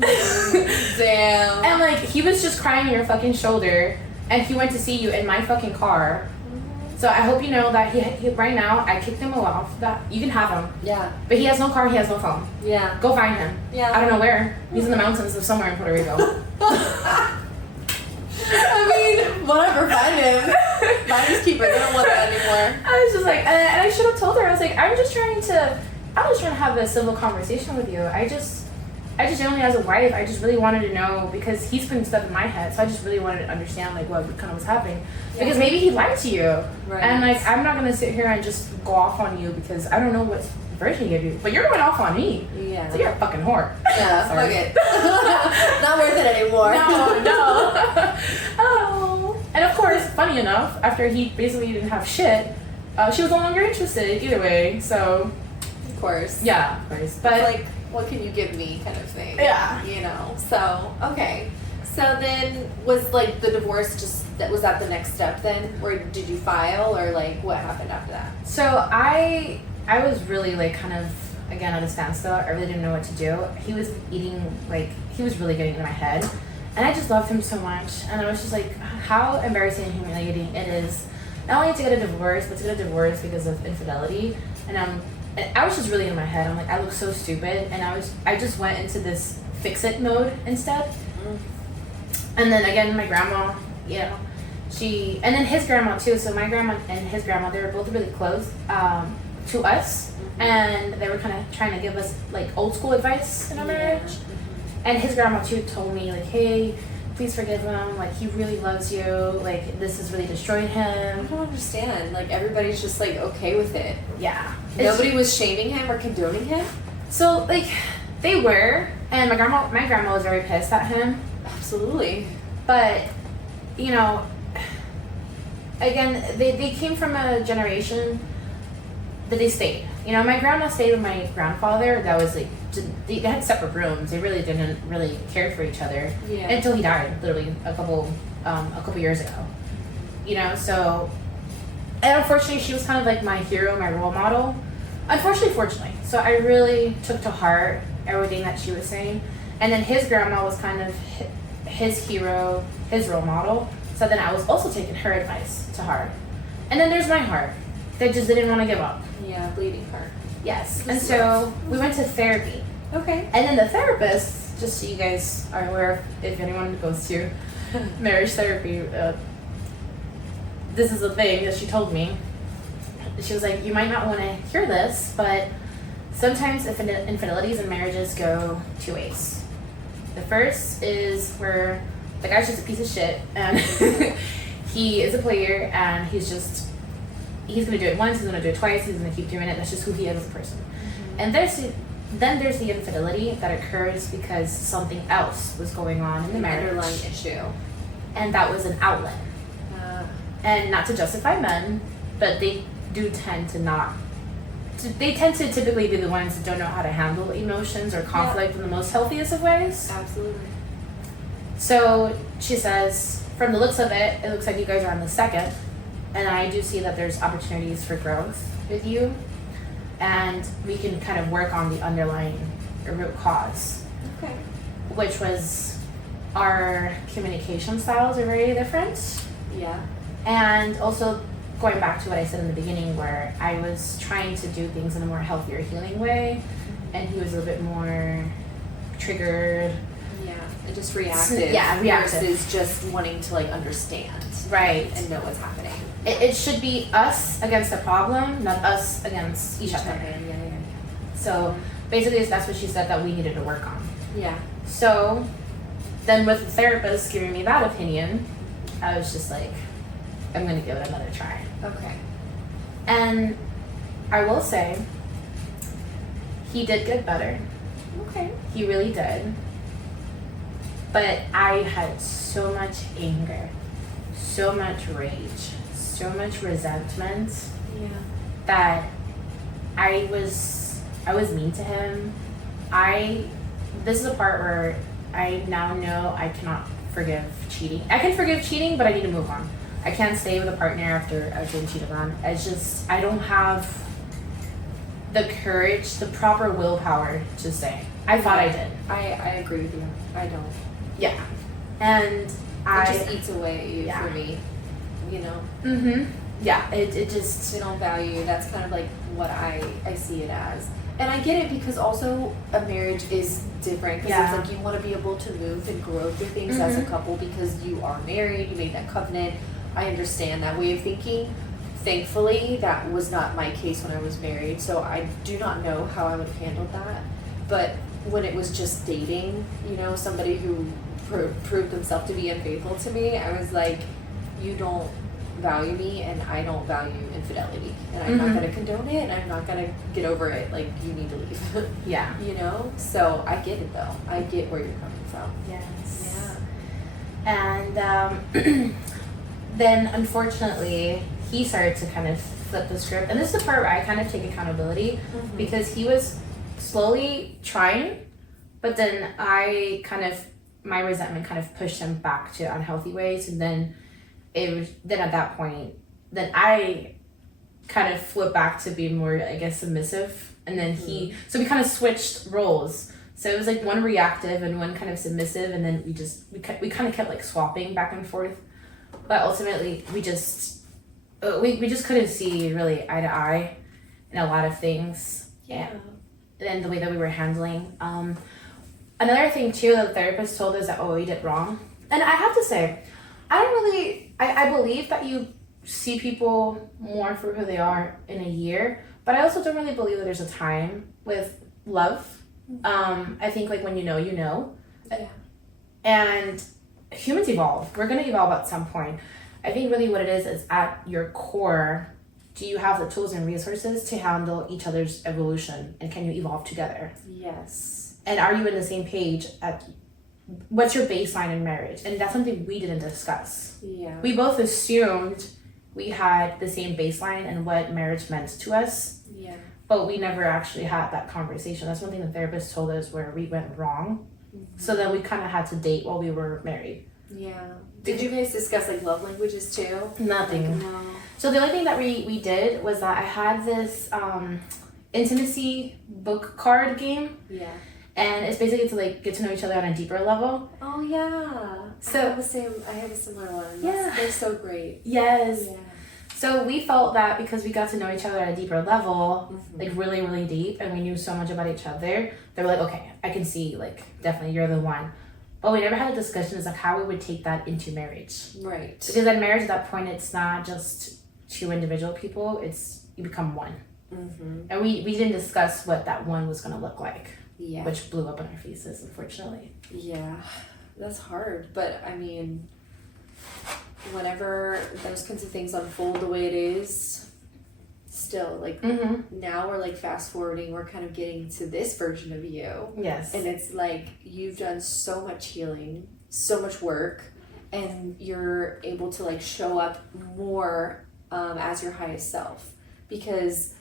Damn. And like, he was just crying on your fucking shoulder, and he went to see you in my fucking car. So I hope you know that he right now, I kicked him off. That you can have him. Yeah. But he has no car, he has no phone. Yeah. Go find him. Yeah. I don't know where. He's in the mountains of somewhere in Puerto Rico. I mean, whatever, find him. Finders keepers. I don't want that anymore. I was just like, and I should have told her. I was like, I was just trying to have a civil conversation with you. I just generally, as a wife, I just really wanted to know, because he's putting stuff in my head, so I just really wanted to understand like what kind of was happening. Yeah. Because maybe he lied to you, right. And like I'm not gonna sit here and just go off on you because I don't know what version he gave you, but you're going off on me. Yeah. So you're a fucking whore. Yeah. Fuck it. Not worth it anymore. No. Oh. And of course, funny enough, after he basically didn't have shit, she was no longer interested either way. So. Of course. Yeah, of course. But it's like, what can you give me kind of thing. Yeah. You know? So, okay. So then, was like the divorce was that the next step then? Or did you file, or like what happened after that? So I was really like kind of, again, at a standstill. I really didn't know what to do. He was he was really getting into my head. And I just loved him so much. And I was just like, how embarrassing and humiliating it is not only to get a divorce, but to get a divorce because of infidelity. And I was just really in my head. I'm like, I look so stupid. And I just went into this fix-it mode instead. And then again, my grandma, you know, and then his grandma too. So my grandma and his grandma, they were both really close to us. And they were kind of trying to give us like old school advice in our marriage. And his grandma too told me like, hey, please forgive him. Like, he really loves you. Like, this has really destroyed him. I don't understand. Like, everybody's just like okay with it. Yeah. Nobody was shaming him or condoning him? So like, they were. And my grandma was very pissed at him. Absolutely. But, you know, again, they came from a generation that they stayed. You know, my grandma stayed with my grandfather. That was like, they had separate rooms. They really didn't really care for each other until he died, literally a couple years ago. You know, so, and unfortunately, she was kind of like my hero, my role model. Fortunately. So I really took to heart everything that she was saying. And then his grandma was kind of his hero, his role model. So then I was also taking her advice to heart. And then there's my heart that just didn't want to give up. Yeah, bleeding heart. Yes. And so we went to therapy. Okay. And then the therapist, just so you guys are aware, if anyone goes to marriage therapy, this is a thing that she told me. She was like, you might not want to hear this, but sometimes infidelities in marriages go two ways. The first is where the guy's just a piece of shit, and he is a player, and he's going to do it once, he's going to do it twice, he's going to keep doing it. That's just who he is as a person. And then there's the infidelity that occurs because something else was going on in the marriage. Underlying issue. And that was an outlet. And not to justify men, but they do tend they tend to typically be the ones that don't know how to handle emotions or conflict in the most healthiest of ways. Absolutely. So she says, from the looks of it, it looks like you guys are on the second. And I do see that there's opportunities for growth with you. And we can kind of work on the underlying root cause. Okay. Which was our communication styles are very different. Yeah. And also going back to what I said in the beginning, where I was trying to do things in a more healthier, healing way. And he was a little bit more triggered. Yeah. And just reactive. Yeah, reactive. Versus just wanting to like understand. Right. And know what's happening. It should be us against the problem, not us against each other. Yeah. So basically that's what she said that we needed to work on. Yeah. So then with the therapist giving me that opinion, I was just like, I'm going to give it another try. Okay. And I will say, he did get better. Okay. He really did. But I had so much anger, so much rage, so much resentment that I was mean to him. This is a part where I now know I cannot forgive cheating. I can forgive cheating, but I need to move on. I can't stay with a partner after I've been cheated on. I don't have the courage, the proper willpower to say. I thought I did. I agree with you. I don't. Yeah. And it just eats away for me, you know? Mm-hmm. Yeah, it just... They don't value, that's kind of like what I see it as. And I get it because also a marriage is different because it's like you want to be able to move and grow through things as a couple because you are married, you made that covenant. I understand that way of thinking. Thankfully, that was not my case when I was married, so I do not know how I would have handled that. But when it was just dating, you know, somebody who proved himself to be unfaithful to me, I was like, you don't value me and I don't value infidelity. And I'm not going to condone it and I'm not going to get over it. Like, you need to leave. Yeah. You know? So I get it though. I get where you're coming from. Yes. Yeah. And then unfortunately he started to kind of flip the script, and this is the part where I kind of take accountability because he was slowly trying, but then my resentment kind of pushed him back to unhealthy ways, and then at that point then I kind of flipped back to be more, I guess, submissive, and then so we kind of switched roles. So it was like one reactive and one kind of submissive, and then we kind of kept like swapping back and forth, but ultimately we just couldn't see really eye to eye in a lot of things. And the way that we were handling. Another thing too that the therapist told us that we did wrong, and I have to say, I believe that you see people more for who they are in a year, but I also don't really believe that there's a time with love. I think like when you know, and humans evolve. We're gonna evolve at some point. I think really what it is at your core, do you have the tools and resources to handle each other's evolution, and can you evolve together? Yes. And are you in the same page at what's your baseline in marriage? And that's something we didn't discuss. Yeah. We both assumed we had the same baseline and what marriage meant to us. Yeah. But we never actually had that conversation. That's one thing the therapist told us where we went wrong. So then we kind of had to date while we were married. Yeah. Did you guys discuss like love languages too? Nothing. Like, no. So the only thing that we did was that I had this intimacy book card game. Yeah. And it's basically to like get to know each other on a deeper level. Oh yeah. So I have a similar one. Yeah. They're so great. Yes. Yeah. So we felt that because we got to know each other at a deeper level, like really, really deep, and we knew so much about each other, they were like, okay, I can see, like, definitely you're the one. But we never had a discussion as like how we would take that into marriage. Right. Because in marriage at that point, it's not just two individual people, you become one. And we didn't discuss what that one was going to look like. Yeah. Which blew up in our faces, unfortunately. Yeah. That's hard. But I mean, whenever those kinds of things unfold the way it is, still like now we're like fast forwarding, we're kind of getting to this version of you. Yes. And it's like you've done so much healing, so much work, and you're able to like show up more as your highest self, because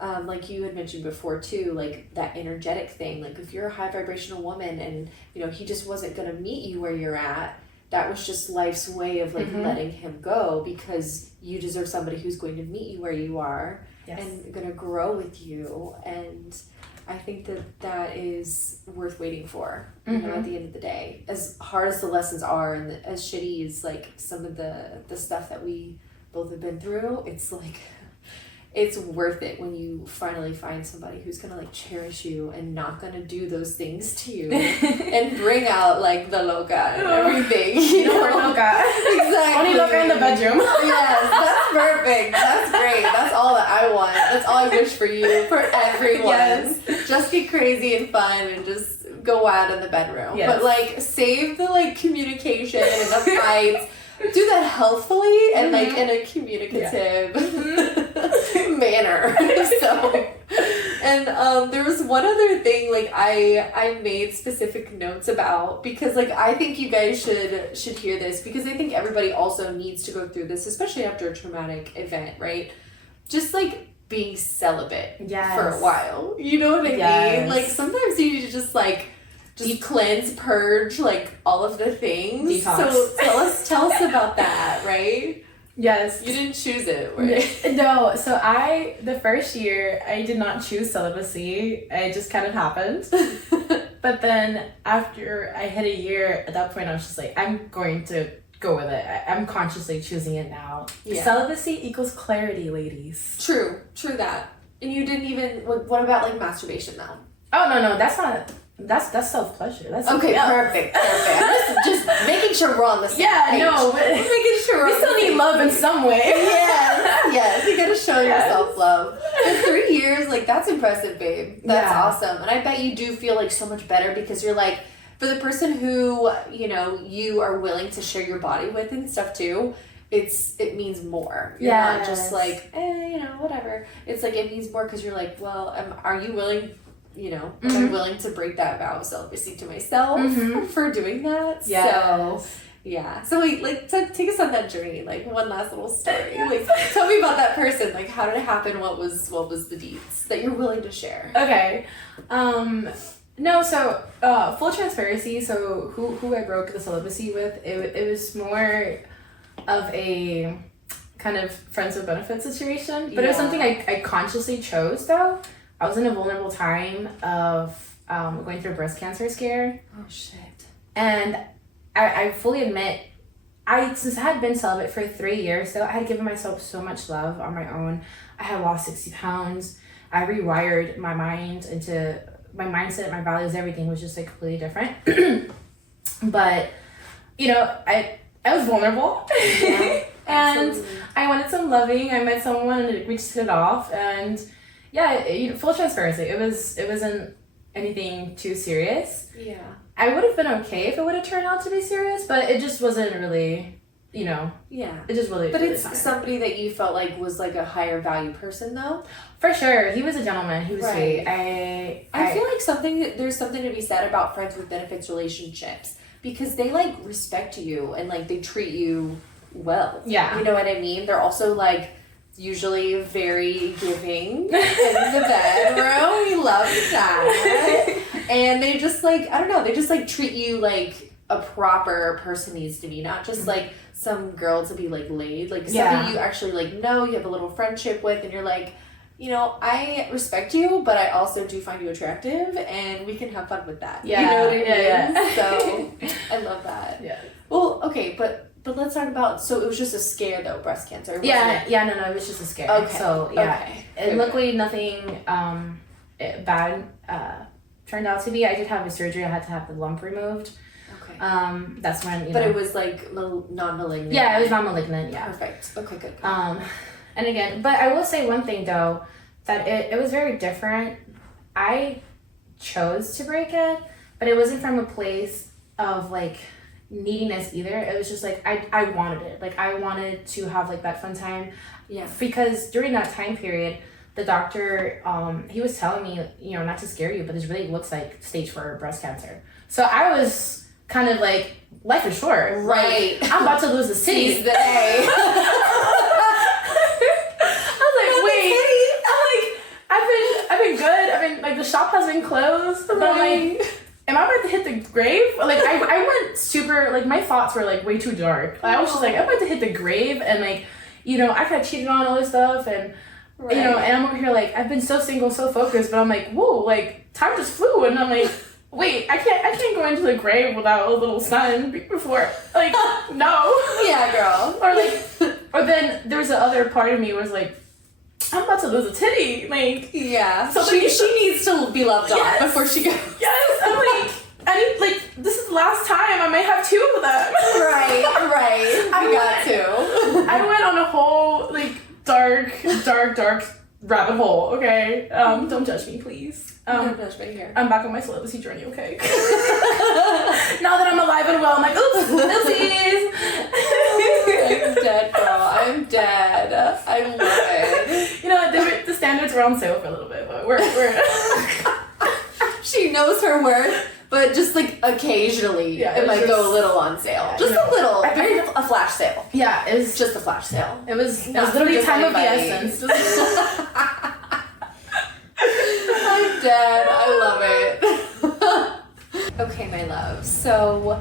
like you had mentioned before too, like that energetic thing, like if you're a high vibrational woman and he just wasn't going to meet you where you're at, that was just life's way of like letting him go, because you deserve somebody who's going to meet you where you are and going to grow with you. And I think that is worth waiting for, at the end of the day, as hard as the lessons are and as shitty as like some of the stuff that we both have been through, it's like it's worth it when you finally find somebody who's gonna like cherish you and not gonna do those things to you and bring out like the loca and everything. No more loca. Exactly. Only loca in the bedroom. Yes, that's perfect. That's great. That's all that I want. That's all I wish for you, for everyone. Yes. Just get crazy and fun and just go wild in the bedroom. Yes. But like save the like communication and the fights. Do that healthfully and like in a communicative manner. So, and there was one other thing like I made specific notes about, because like I think you guys should hear this, because I think everybody also needs to go through this, especially after a traumatic event, right? Just like being celibate for a while. You know what I mean? Like sometimes you need to just like cleanse, purge, like all of the things. Detox. So tell us about that, right? Yes. You didn't choose it, right? No. So the first year, I did not choose celibacy. It just kind of happened. But then after I hit a year, at that point, I was just like, I'm going to go with it. I'm consciously choosing it now. Yeah. Celibacy equals clarity, ladies. True that. And you didn't even, what about like masturbation though? Oh, no, that's not... That's self-pleasure. That's okay. Perfect. I'm just making sure we're on the same page. No, but making sure we still need love in some way. Yes. You gotta show yourself love. In 3 years, like that's impressive, babe. That's awesome. And I bet you do feel like so much better, because you're like, for the person who you are willing to share your body with and stuff too, it means more. You're not just like whatever. It's like it means more because you're like, well, are you willing? Am I willing to break that vow of celibacy to myself for doing that? Yes. So Yeah. So wait, like, take us on that journey. Like, one last little story. Like, tell me about that person. Like, how did it happen? What was the deeds that you're willing to share? Okay. No, so full transparency. So who I broke the celibacy with, it was more of a kind of friends with benefits situation, but it was something I consciously chose. Though I was in a vulnerable time of going through a breast cancer scare. Oh shit. And I fully admit, since I had been celibate for 3 years, though, I had given myself so much love on my own. I had lost 60 pounds. I rewired my mind into my mindset, my values, everything was just like completely different. But, you know, I was vulnerable. Yeah, and I wanted some loving. I met someone and we just hit it off. And yeah, full transparency. It wasn't anything too serious. Yeah. I would have been okay if it would have turned out to be serious, but it just wasn't really, you know. Yeah. It just really. But really it's fine. somebody that you felt like was like a higher value person, though. For sure, he was a gentleman. He was right. sweet. I feel like there's something to be said about friends with benefits relationships because they like respect you and like they treat you well. Yeah. You know what I mean? They're also like usually very giving in the bedroom. We love that. And they just like, I don't know, they just like treat you like a proper person needs to be, not just like some girl to be like laid, like somebody you actually like know, you have a little friendship with, and you're like, you know, I respect you, but I also do find you attractive, and we can have fun with that. Yeah. You know what I mean? Yeah. So I love that. Yeah. Well, okay, but let's talk about, so it was just a scare though, breast cancer. No, it was just a scare. Okay. So yeah. Okay. And luckily nothing bad turned out to be. I did have a surgery. I had to have the lump removed. Okay. That's when, But it was like non-malignant. Yeah, it was non-malignant, yeah. Perfect. Okay, good. And again, but I will say one thing though, that it was very different. I chose to break it, but it wasn't from a place of like neediness either. It was just like I wanted it. Like I wanted to have like that fun time. Yeah. Because during that time period, the doctor, he was telling me, you know, not to scare you, but this really looks like stage 4 breast cancer. So I was kind of like, life is short. Right. Like, I'm about to lose the titties. I've been good. I mean, like the shop has been closed, but I'm like, am I about to hit the grave? Like I went super, like my thoughts were like way too dark. I was just like, I'm about to hit the grave, and like, you know, I got cheated on, all this stuff, and you know, and I'm over here like, I've been so single, so focused, but I'm like, whoa, like time just flew, and I'm like, wait, I can't go into the grave without a little son before, like, no. Yeah, girl. Or then there was the other part of me was like, I'm about to lose a titty, like. Yeah. So she needs to be loved on before she goes. Yes, I'm like, I need, like, this is the last time, I might have 2 of them. Right. I went on a whole, like, dark rabbit hole, okay? Don't judge me, please. Don't judge me here. I'm back on my celibacy journey, okay? Now that I'm alive and well, I'm like, oops, oopsies. I'm dead, girl. I'm dead. I love it. You know, the standards were on sale for a little bit, but we're She knows her worth, but just like occasionally it might go a little on sale. Yeah, just a little. A flash sale. Yeah, it was just a flash sale. It was literally time of the essence. I'm dead. I love it. Okay, my love. So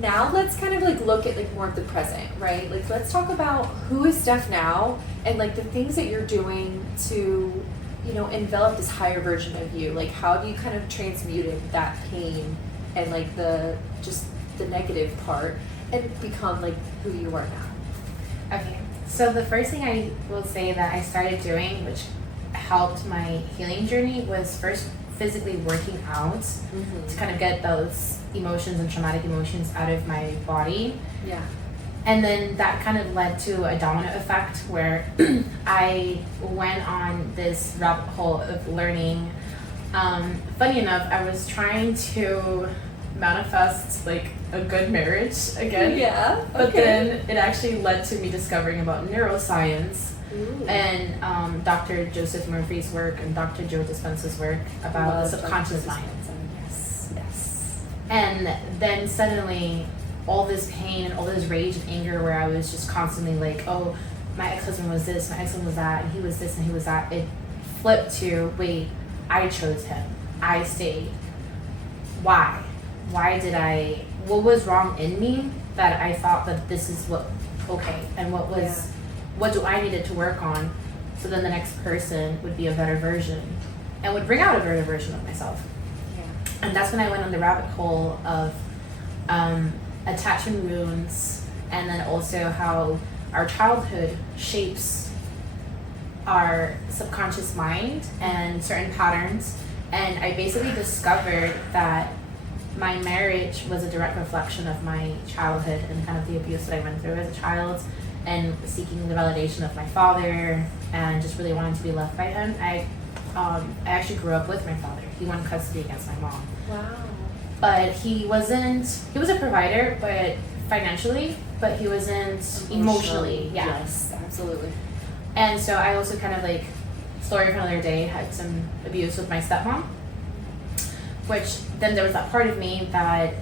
now let's kind of like look at like more of the present, right? Like let's talk about who is Steph now and like the things that you're doing to, you know, envelop this higher version of you. Like how have you kind of transmuted that pain and like the negative part and become like who you are now? Okay, so the first thing I will say that I started doing, which helped my healing journey, was first physically working out to kind of get those emotions and traumatic emotions out of my body. Yeah. And then that kind of led to a domino effect where I went on this rabbit hole of learning. Funny enough, I was trying to manifest like a good marriage again. Yeah. But then it actually led to me discovering about neuroscience. Ooh. And Dr. Joseph Murphy's work and Dr. Joe Dispenza's work about the subconscious mind. Yes. And then suddenly all this pain and all this rage and anger where I was just constantly like, oh, my ex-husband was this, my ex-husband was that, and he was this and he was that, it flipped to, wait, I chose him. I stayed. Why? What was wrong in me that I thought that this is okay, and what do I needed to work on so then the next person would be a better version and would bring out a better version of myself. Yeah. And that's when I went on the rabbit hole of attachment wounds, and then also how our childhood shapes our subconscious mind and certain patterns. And I basically discovered that my marriage was a direct reflection of my childhood and kind of the abuse that I went through as a child, and seeking the validation of my father and just really wanting to be loved by him. I actually grew up with my father. He won custody against my mom. Wow. But he was a provider, but financially, but he wasn't emotionally. Yeah. Yes, absolutely. And so I also kind of like, story for another day, had some abuse with my stepmom, which then there was that part of me that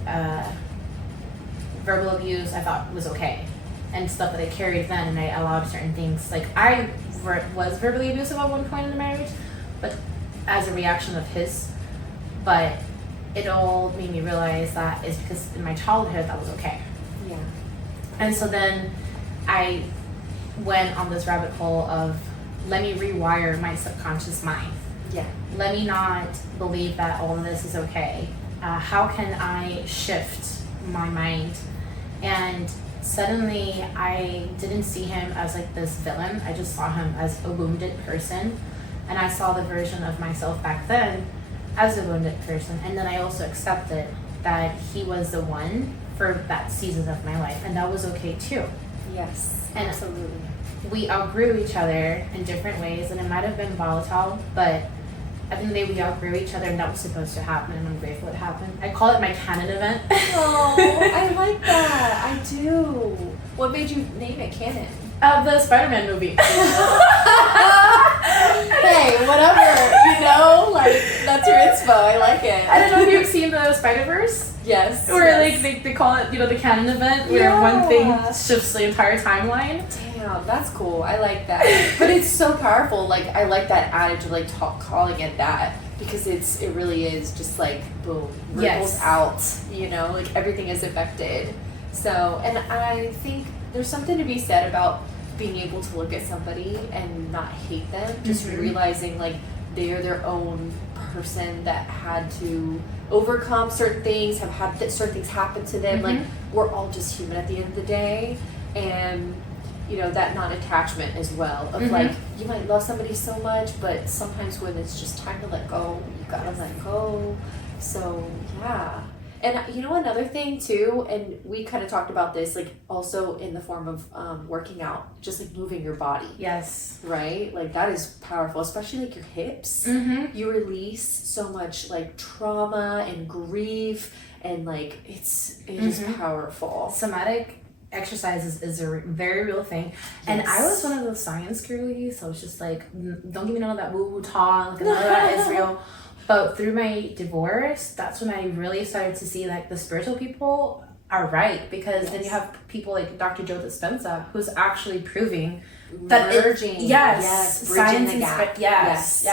verbal abuse I thought was okay, and stuff that I carried then, and I allowed certain things. Like I was verbally abusive at one point in the marriage, but as a reaction of his, but it all made me realize that is because in my childhood that was okay. Yeah. And so then I went on this rabbit hole of, let me rewire my subconscious mind. Yeah. Let me not believe that all of this is okay. How can I shift my mind? And suddenly I didn't see him as like this villain. I just saw him as a wounded person. And I saw the version of myself back then as a wounded person. And then I also accepted that he was the one for that season of my life. And that was okay too. Yes, and absolutely. We outgrew each other in different ways, and it might have been volatile, but at the end of the day, we outgrew each other, and that was supposed to happen, and I'm grateful it happened. I call it my canon event. Oh, I like that. I do. What made you name it canon? The Spider-Man movie. Hey, whatever, you know, like, that's your inspo. I like it. I don't know if you've seen the Spider-Verse. Yes. Where yes. like they call it, the canon event, where one thing shifts the entire timeline. Damn, that's cool. I like that. But it's so powerful. Like, I like that adage of like calling it that, because it really is just like boom, ripples out. You know, like everything is affected. So, and I think there's something to be said about being able to look at somebody and not hate them, just realizing like they're their own person that had to overcome certain things, have had certain things happen to them. Like, we're all just human at the end of the day. And you know, that non-attachment as well of like, you might love somebody so much, but sometimes when it's just time to let go, you gotta let go. So yeah. And you know, another thing too, and we kind of talked about this, like also in the form of working out, just like moving your body. Yes. Right? Like that is powerful, especially like your hips. You release so much like trauma and grief, and like it is powerful. Somatic exercises is a very real thing. And I was one of those science girlies, so I was just like, don't give me none of that woo-woo talk, like none of that is real. But through my divorce, that's when I really started to see like the spiritual people are right, because then you have people like Dr. Joe Dispenza, who's actually proving that bridging the gap. Yes.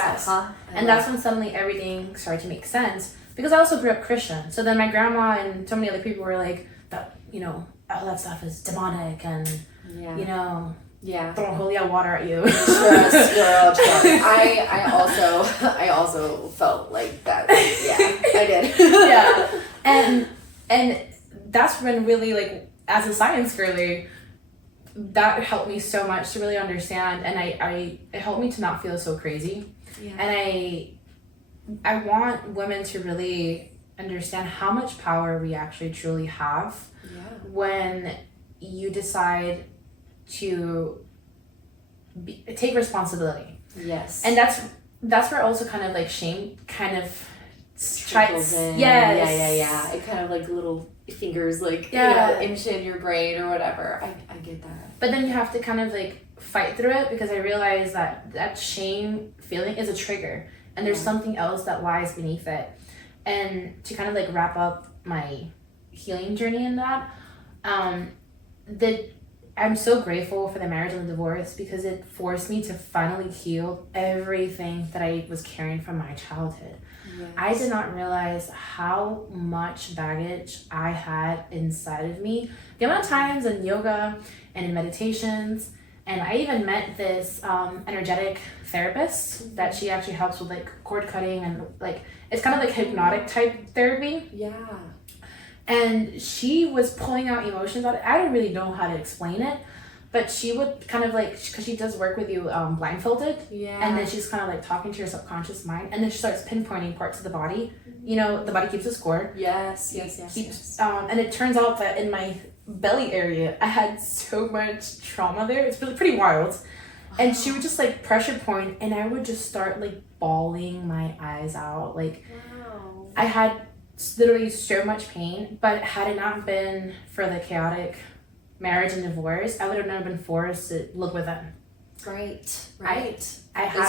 And that's when suddenly everything started to make sense, because I also grew up Christian. So then my grandma and so many other people were like, that, you know, all that stuff is demonic, and you know, throwing holy water at you. Trust, girl, trust. I also felt like that. Yeah, I did. And that's when really, like, as a science girly, that helped me so much to really understand, and it helped me to not feel so crazy. And I want women to really understand how much power we actually truly have when you decide to take responsibility. Yes. And that's where also kind of like shame kind of trickles in. Yeah. It kind of like little fingers, like you know, inch in your brain or whatever. I get that. But then you have to kind of like fight through it, because I realized that shame feeling is a trigger, and there's something else that lies beneath it. And to kind of like wrap up my healing journey in that, I'm so grateful for the marriage and the divorce because it forced me to finally heal everything that I was carrying from my childhood. Yes. I did not realize how much baggage I had inside of me. The amount of times in yoga and in meditations, and I even met this energetic therapist that she actually helps with like cord cutting and like it's kind of like hypnotic type therapy. Yeah. And she was pulling out emotions out. I don't really know how to explain it, but she would kind of like, because she does work with you blindfolded. Yeah. And then she's kind of like talking to your subconscious mind, and then she starts pinpointing parts of the body. You know, the body keeps a score. Yes. And it turns out that in my belly area, I had so much trauma there. It's really pretty wild. Wow. And she would just like pressure point, and I would just start like bawling my eyes out. Like, wow. I had literally so much pain, but had it not been for the chaotic marriage and divorce, I would have never been forced to look within. Right. I had it's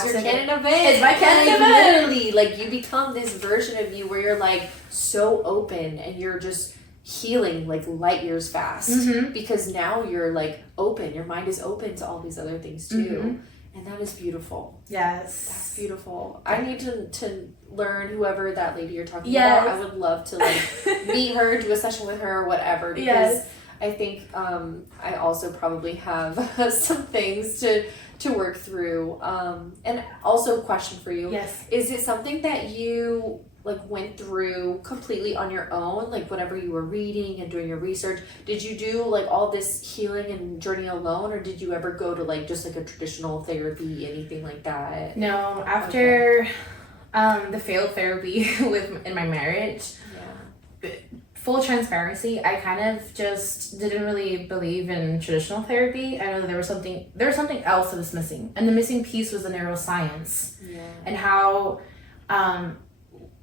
your to. canon event. It's my canon event. Literally, like you become this version of you where you're like so open and you're just healing like light years fast because now you're like open. Your mind is open to all these other things too. And that is beautiful. Yes. That's beautiful. I need to learn whoever that lady you're talking about. I would love to like meet her, do a session with her or whatever. Because I think I also probably have some things to work through. And also question for you. Yes. Is it something that you like went through completely on your own, like whenever you were reading and doing your research? Did you do like all this healing and journey alone, or did you ever go to like just like a traditional therapy, anything like that? No, after the failed therapy in my marriage, full transparency, I kind of just didn't really believe in traditional therapy. I know that there was something else that was missing, and the missing piece was the neuroscience and how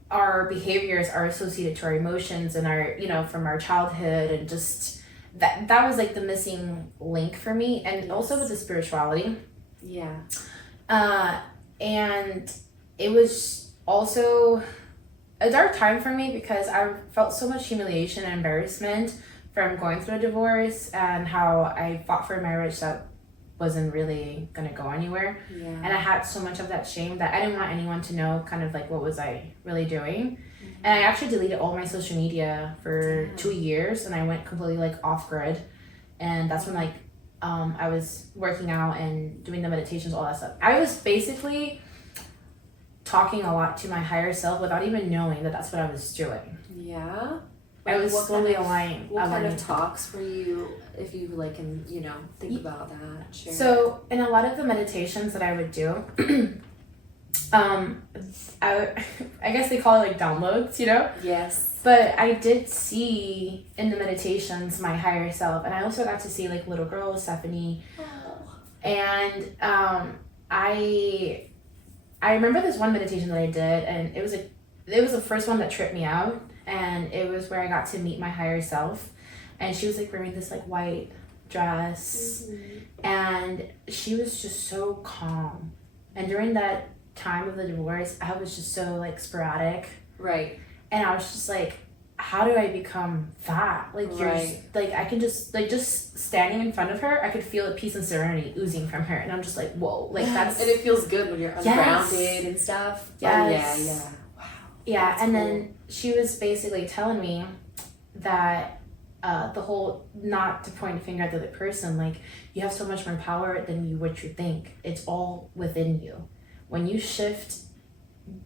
our behaviors are associated to our emotions and our, you know, from our childhood, and just that was like the missing link for me. And also with the spirituality. Yeah. And it was also a dark time for me because I felt so much humiliation and embarrassment from going through a divorce and how I fought for a marriage that wasn't really gonna go anywhere. And I had so much of that shame that I didn't want anyone to know kind of like what was I really doing. And I actually deleted all my social media for 2 years, and I went completely like off grid. And that's when like I was working out and doing the meditations, all that stuff. I was basically talking a lot to my higher self without even knowing that that's what I was doing. I was slowly aligning. What kind of talks were you, if you like, and you know, think about that? Share. So in a lot of the meditations that I would do, I guess they call it like downloads, you know? Yes. But I did see in the meditations my higher self, and I also got to see like little girl Stephany. Oh. And I remember this one meditation that I did, and it was the first one that tripped me out. And it was where I got to meet my higher self, and she was like wearing this like white dress, and she was just so calm. And during that time of the divorce, I was just so like sporadic, right? And I was just like, how do I become that? Like you're just, like I can just like just standing in front of her, I could feel a peace and serenity oozing from her, and I'm just like, whoa, like that's and it feels good when you're ungrounded and stuff. Yes. Yeah, and cool. Then she was basically telling me that the whole, not to point a finger at the other person, like you have so much more power than what you think. It's all within you. When you shift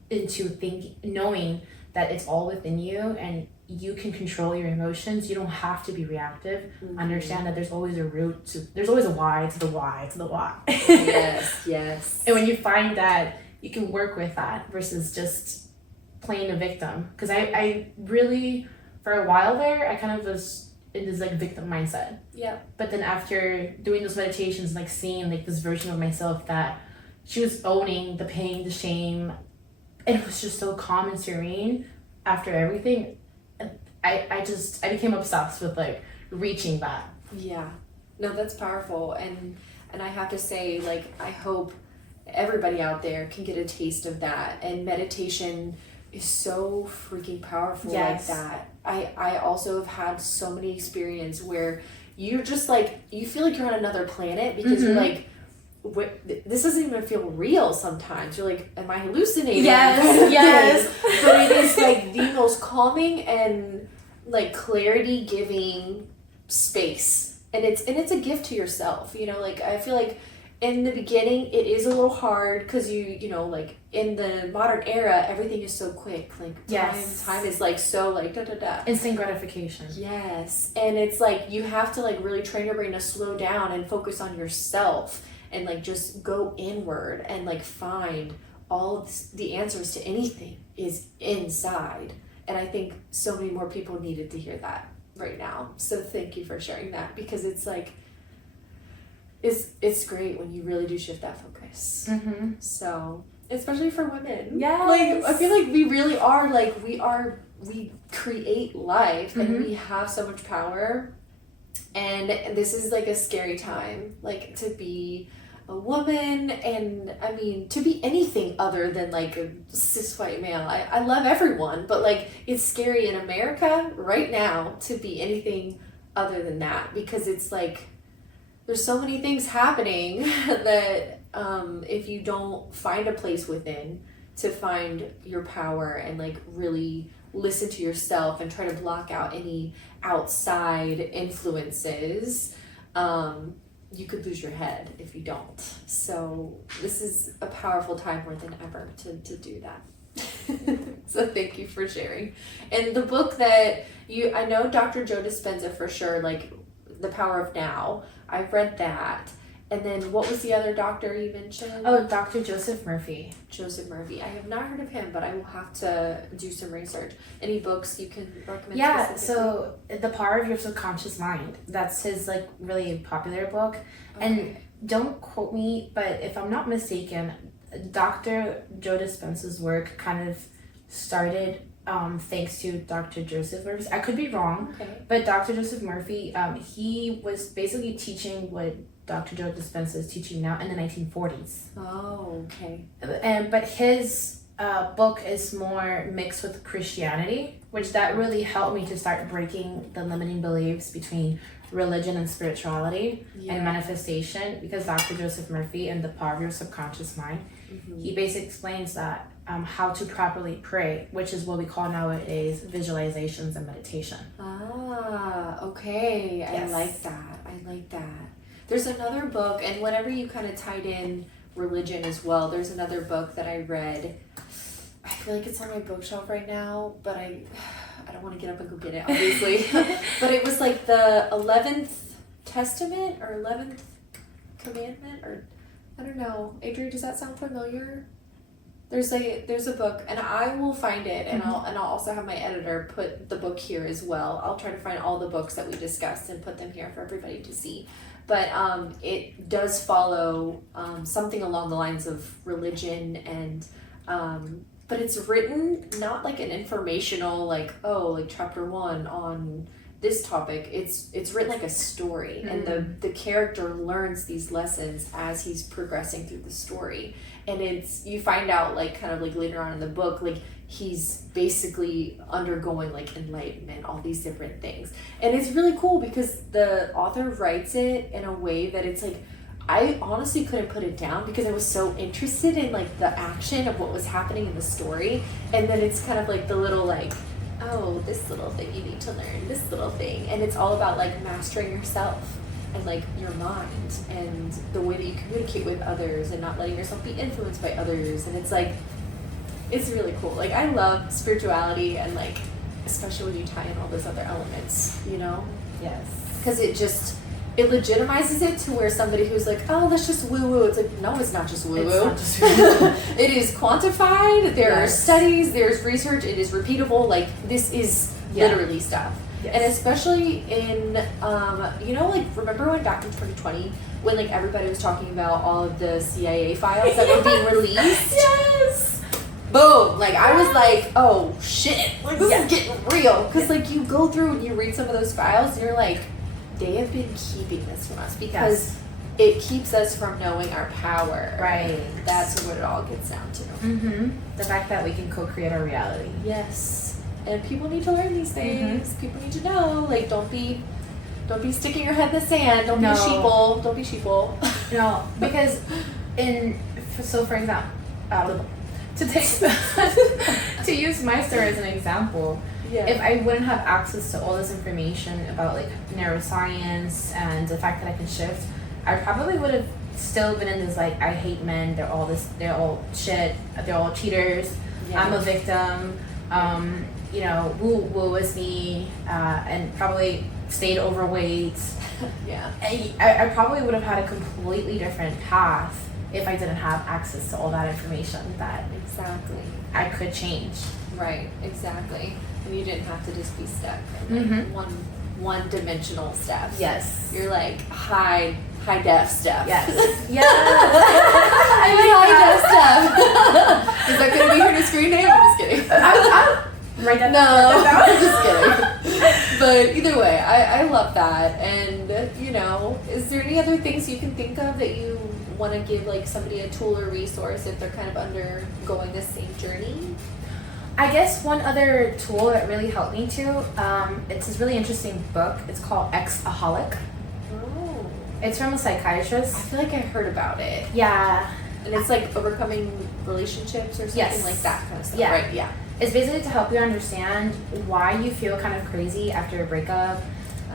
into knowing that it's all within you and you can control your emotions, you don't have to be reactive. Understand that there's always a root to, there's always a why to the why to the why. Yes. And when you find that, you can work with that versus just playing a victim, because I really, for a while there, I kind of was in this like victim mindset. Yeah. But then after doing those meditations, like seeing like this version of myself that she was owning the pain, the shame, and it was just so calm and serene after everything. I became obsessed with like reaching that. Yeah. No, that's powerful, and I have to say, like, I hope everybody out there can get a taste of that. And meditation is so freaking powerful Yes. like that. I also have had so many experiences where you're just like, you feel like you're on another planet because you're like, this doesn't even feel real sometimes. You're like, am I hallucinating? Yes, yes. But it is like the most calming and like clarity giving space. And it's a gift to yourself, you know, like I feel like in the beginning it is a little hard because you know, like in the modern era everything is so quick, like time is like so like instant gratification. Yes. And it's like you have to like really train your brain to slow down and focus on yourself and like just go inward and like find all of the answers to anything is inside. And I think so many more people needed to hear that right now. So thank you for sharing that, because it's like it's great when you really do shift that focus. So especially for women, like I feel like we really are like we create life and we have so much power, and this is like a scary time, like to be a woman, and I mean to be anything other than like a cis white male. I love everyone, but like it's scary in America right now to be anything other than that, because it's like there's so many things happening that if you don't find a place within to find your power and like really listen to yourself and try to block out any outside influences, you could lose your head if you don't. So this is a powerful time more than ever to do that. So thank you for sharing. And the book that I know Dr. Joe Dispenza for sure, like The Power of Now, I've read that. And then what was the other doctor you mentioned? Oh, Dr. Joseph Murphy. Joseph Murphy. I have not heard of him, but I will have to do some research. Any books you can recommend? Yeah, so The Power of Your Subconscious Mind. That's his like really popular book. Okay. And don't quote me, but if I'm not mistaken, Dr. Joe Dispenza's work kind of started thanks to Dr. Joseph Murphy. I could be wrong, but Dr. Joseph Murphy, he was basically teaching what Dr. Joe Dispenza is teaching now in the 1940s. Oh, okay. But his book is more mixed with Christianity, which that really helped me to start breaking the limiting beliefs between religion and spirituality and manifestation, because Dr. Joseph Murphy in The Power of Your Subconscious Mind, he basically explains that how to properly pray, which is what we call nowadays visualizations and meditation. Ah, okay. Yes. I like that. There's another book, and whenever you kind of tied in religion as well, there's another book that I read. I feel like it's on my bookshelf right now, but I don't want to get up and go get it, obviously. But it was like the 11th Testament or 11th Commandment, or I don't know. Adrienne, does that sound familiar? There's a book, and I will find it, and I'll also have my editor put the book here as well. I'll try to find all the books that we discussed and put them here for everybody to see. But it does follow something along the lines of religion, and but it's written not like an informational, like, oh, like chapter 1 on this topic. It's written like a story, and the character learns these lessons as he's progressing through the story. And you find out like kind of like later on in the book, like he's basically undergoing like enlightenment, all these different things. And it's really cool because the author writes it in a way that it's like, I honestly couldn't put it down because I was so interested in like the action of what was happening in the story. And then it's kind of like the little like, oh, this little thing you need to learn, this little thing. And it's all about like mastering yourself and like your mind and the way that you communicate with others and not letting yourself be influenced by others. And it's like, it's really cool. Like I love spirituality, and like especially when you tie in all those other elements, you know? Yes. Because it legitimizes it to where somebody who's like, oh, that's just woo-woo. It's like, no, it's not just woo-woo. It's not just woo-woo. It is quantified. There are studies. There's research. It is repeatable. Like, this is literally stuff. Yes. And especially in, you know, like, remember when back in 2020, when, like, everybody was talking about all of the CIA files that were being released? Yes! Boom! Like, I was like, oh, shit. Like, this is getting real. Because, like, you go through and you read some of those files, and you're like, they have been keeping this from us because it keeps us from knowing our power. Right. That's what it all gets down to. The fact that we can co-create our reality. Yes. And people need to learn these things. People need to know. Like, don't be sticking your head in the sand. Don't be a sheeple. Don't be sheeple. No, because for example, to use my story as an example, if I wouldn't have access to all this information about like neuroscience and the fact that I can shift, I probably would have still been in this like, I hate men, they're all shit, they're all cheaters, I'm a victim, you know, woe is me, and probably stayed overweight. I probably would have had a completely different path if I didn't have access to all that information that I could change. Right, exactly. And you didn't have to just be stuck in like one-dimensional steps. Yes. You're like high def steps. Yes. I mean high def stuff. Is that going to be her new screen name? I'm just kidding. Write that down. I'm just kidding. But either way, I love that. And, you know, is there any other things you can think of that you want to give like somebody a tool or resource if they're kind of undergoing the same journey? I guess one other tool that really helped me too, it's this really interesting book. It's called X-aholic. Oh. It's from a psychiatrist. I feel like I heard about it. Yeah. And it's like overcoming relationships or something like that kind of stuff, right? Yeah. It's basically to help you understand why you feel kind of crazy after a breakup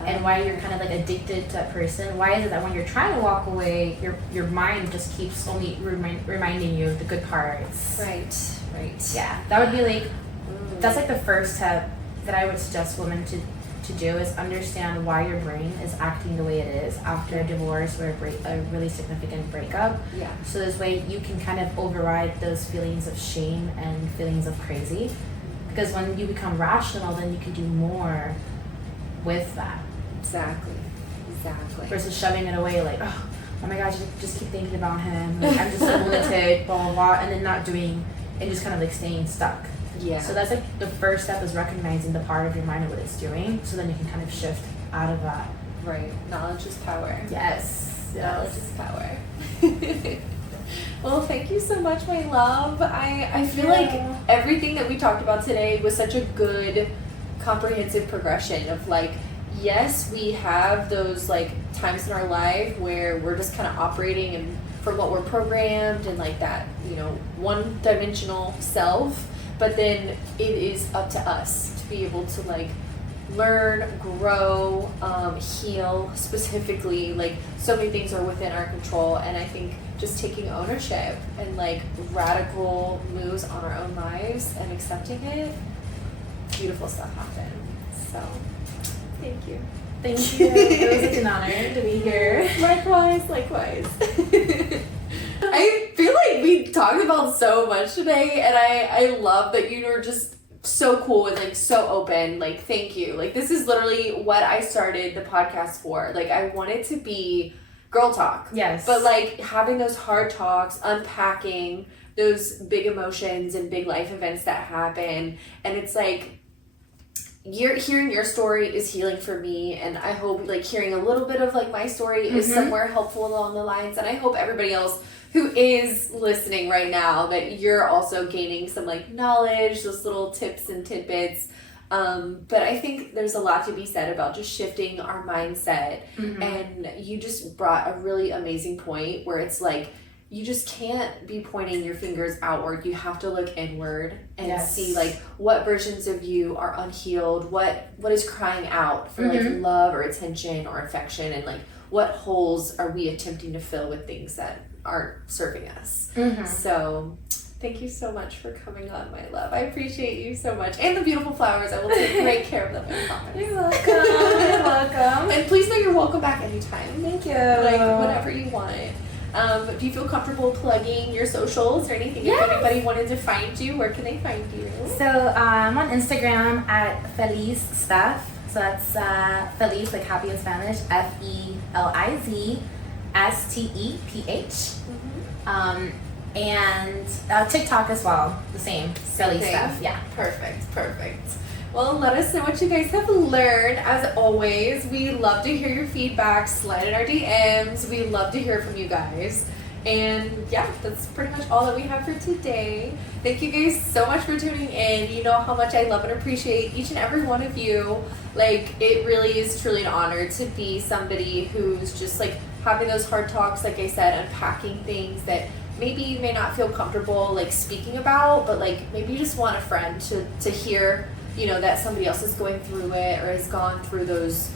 and why you're kind of like addicted to that person. Why is it that when you're trying to walk away, your mind just keeps only reminding you of the good parts? Right. Yeah, that would be like, that's like the first step that I would suggest women to do is understand why your brain is acting the way it is after a divorce or a really significant breakup. Yeah. So this way you can kind of override those feelings of shame and feelings of crazy. Because when you become rational, then you can do more with that. Exactly. Versus shoving it away like, oh my gosh, just keep thinking about him. Like, I'm just a lunatic, blah, blah, blah, and then not doing, and just kind of like staying stuck. Yeah. So that's like the first step is recognizing the part of your mind and what it's doing. So then you can kind of shift out of that. Right. Knowledge is power. Yes. Knowledge is power. Well, thank you so much, my love. I feel like everything that we talked about today was such a good comprehensive progression of like, yes, we have those like times in our life where we're just kind of operating and from what we're programmed and like that, you know, one-dimensional self, but then it is up to us to be able to like learn, grow, heal specifically. Like so many things are within our control, and I think just taking ownership and like radical moves on our own lives and accepting it, beautiful stuff happens. So thank you. Thank you. It was such an honor to be here. Likewise. I feel like we talked about so much today, and I love that you were just so cool and like so open. Like, thank you. Like, this is literally what I started the podcast for. Like, I want it to be girl talk. Yes. But like having those hard talks, unpacking those big emotions and big life events that happen, and it's like hearing your story is healing for me, and I hope like hearing a little bit of like my story is somewhere helpful along the lines, and I hope everybody else who is listening right now that you're also gaining some like knowledge, those little tips and tidbits. But I think there's a lot to be said about just shifting our mindset, and you just brought a really amazing point where it's like you just can't be pointing your fingers outward. You have to look inward and see like what versions of you are unhealed, what is crying out for like love or attention or affection, and like what holes are we attempting to fill with things that aren't serving us. So thank you so much for coming on, my love. I appreciate you so much. And the beautiful flowers. I will take great care of them, I promise. You're welcome. And please know you're welcome back anytime. Thank you. Like whenever you want. Do you feel comfortable plugging your socials or anything? If anybody wanted to find you, where can they find you? So I'm on Instagram at Feliz Steph. So that's Feliz, like happy in Spanish, FELIZSTEPH. And TikTok as well, the same, Feliz Steph. Yeah. Perfect. Well, let us know what you guys have learned. As always, we love to hear your feedback. Slide in our DMs. We love to hear from you guys. And yeah, that's pretty much all that we have for today. Thank you guys so much for tuning in. You know how much I love and appreciate each and every one of you. Like, it really is truly an honor to be somebody who's just like having those hard talks, like I said, unpacking things that maybe you may not feel comfortable like speaking about, but like maybe you just want a friend to hear, you know, that somebody else is going through it or has gone through those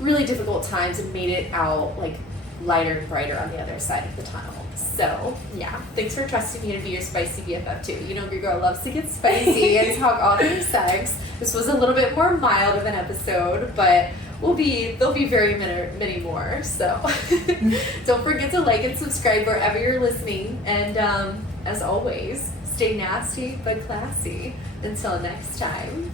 really difficult times and made it out like lighter and brighter on the other side of the tunnel. So yeah, thanks for trusting me to be your spicy BFF too. You know, your girl loves to get spicy and talk all things sex. This was a little bit more mild of an episode, but there'll be very many more. So don't forget to like and subscribe wherever you're listening. And as always, stay nasty but classy. Until next time.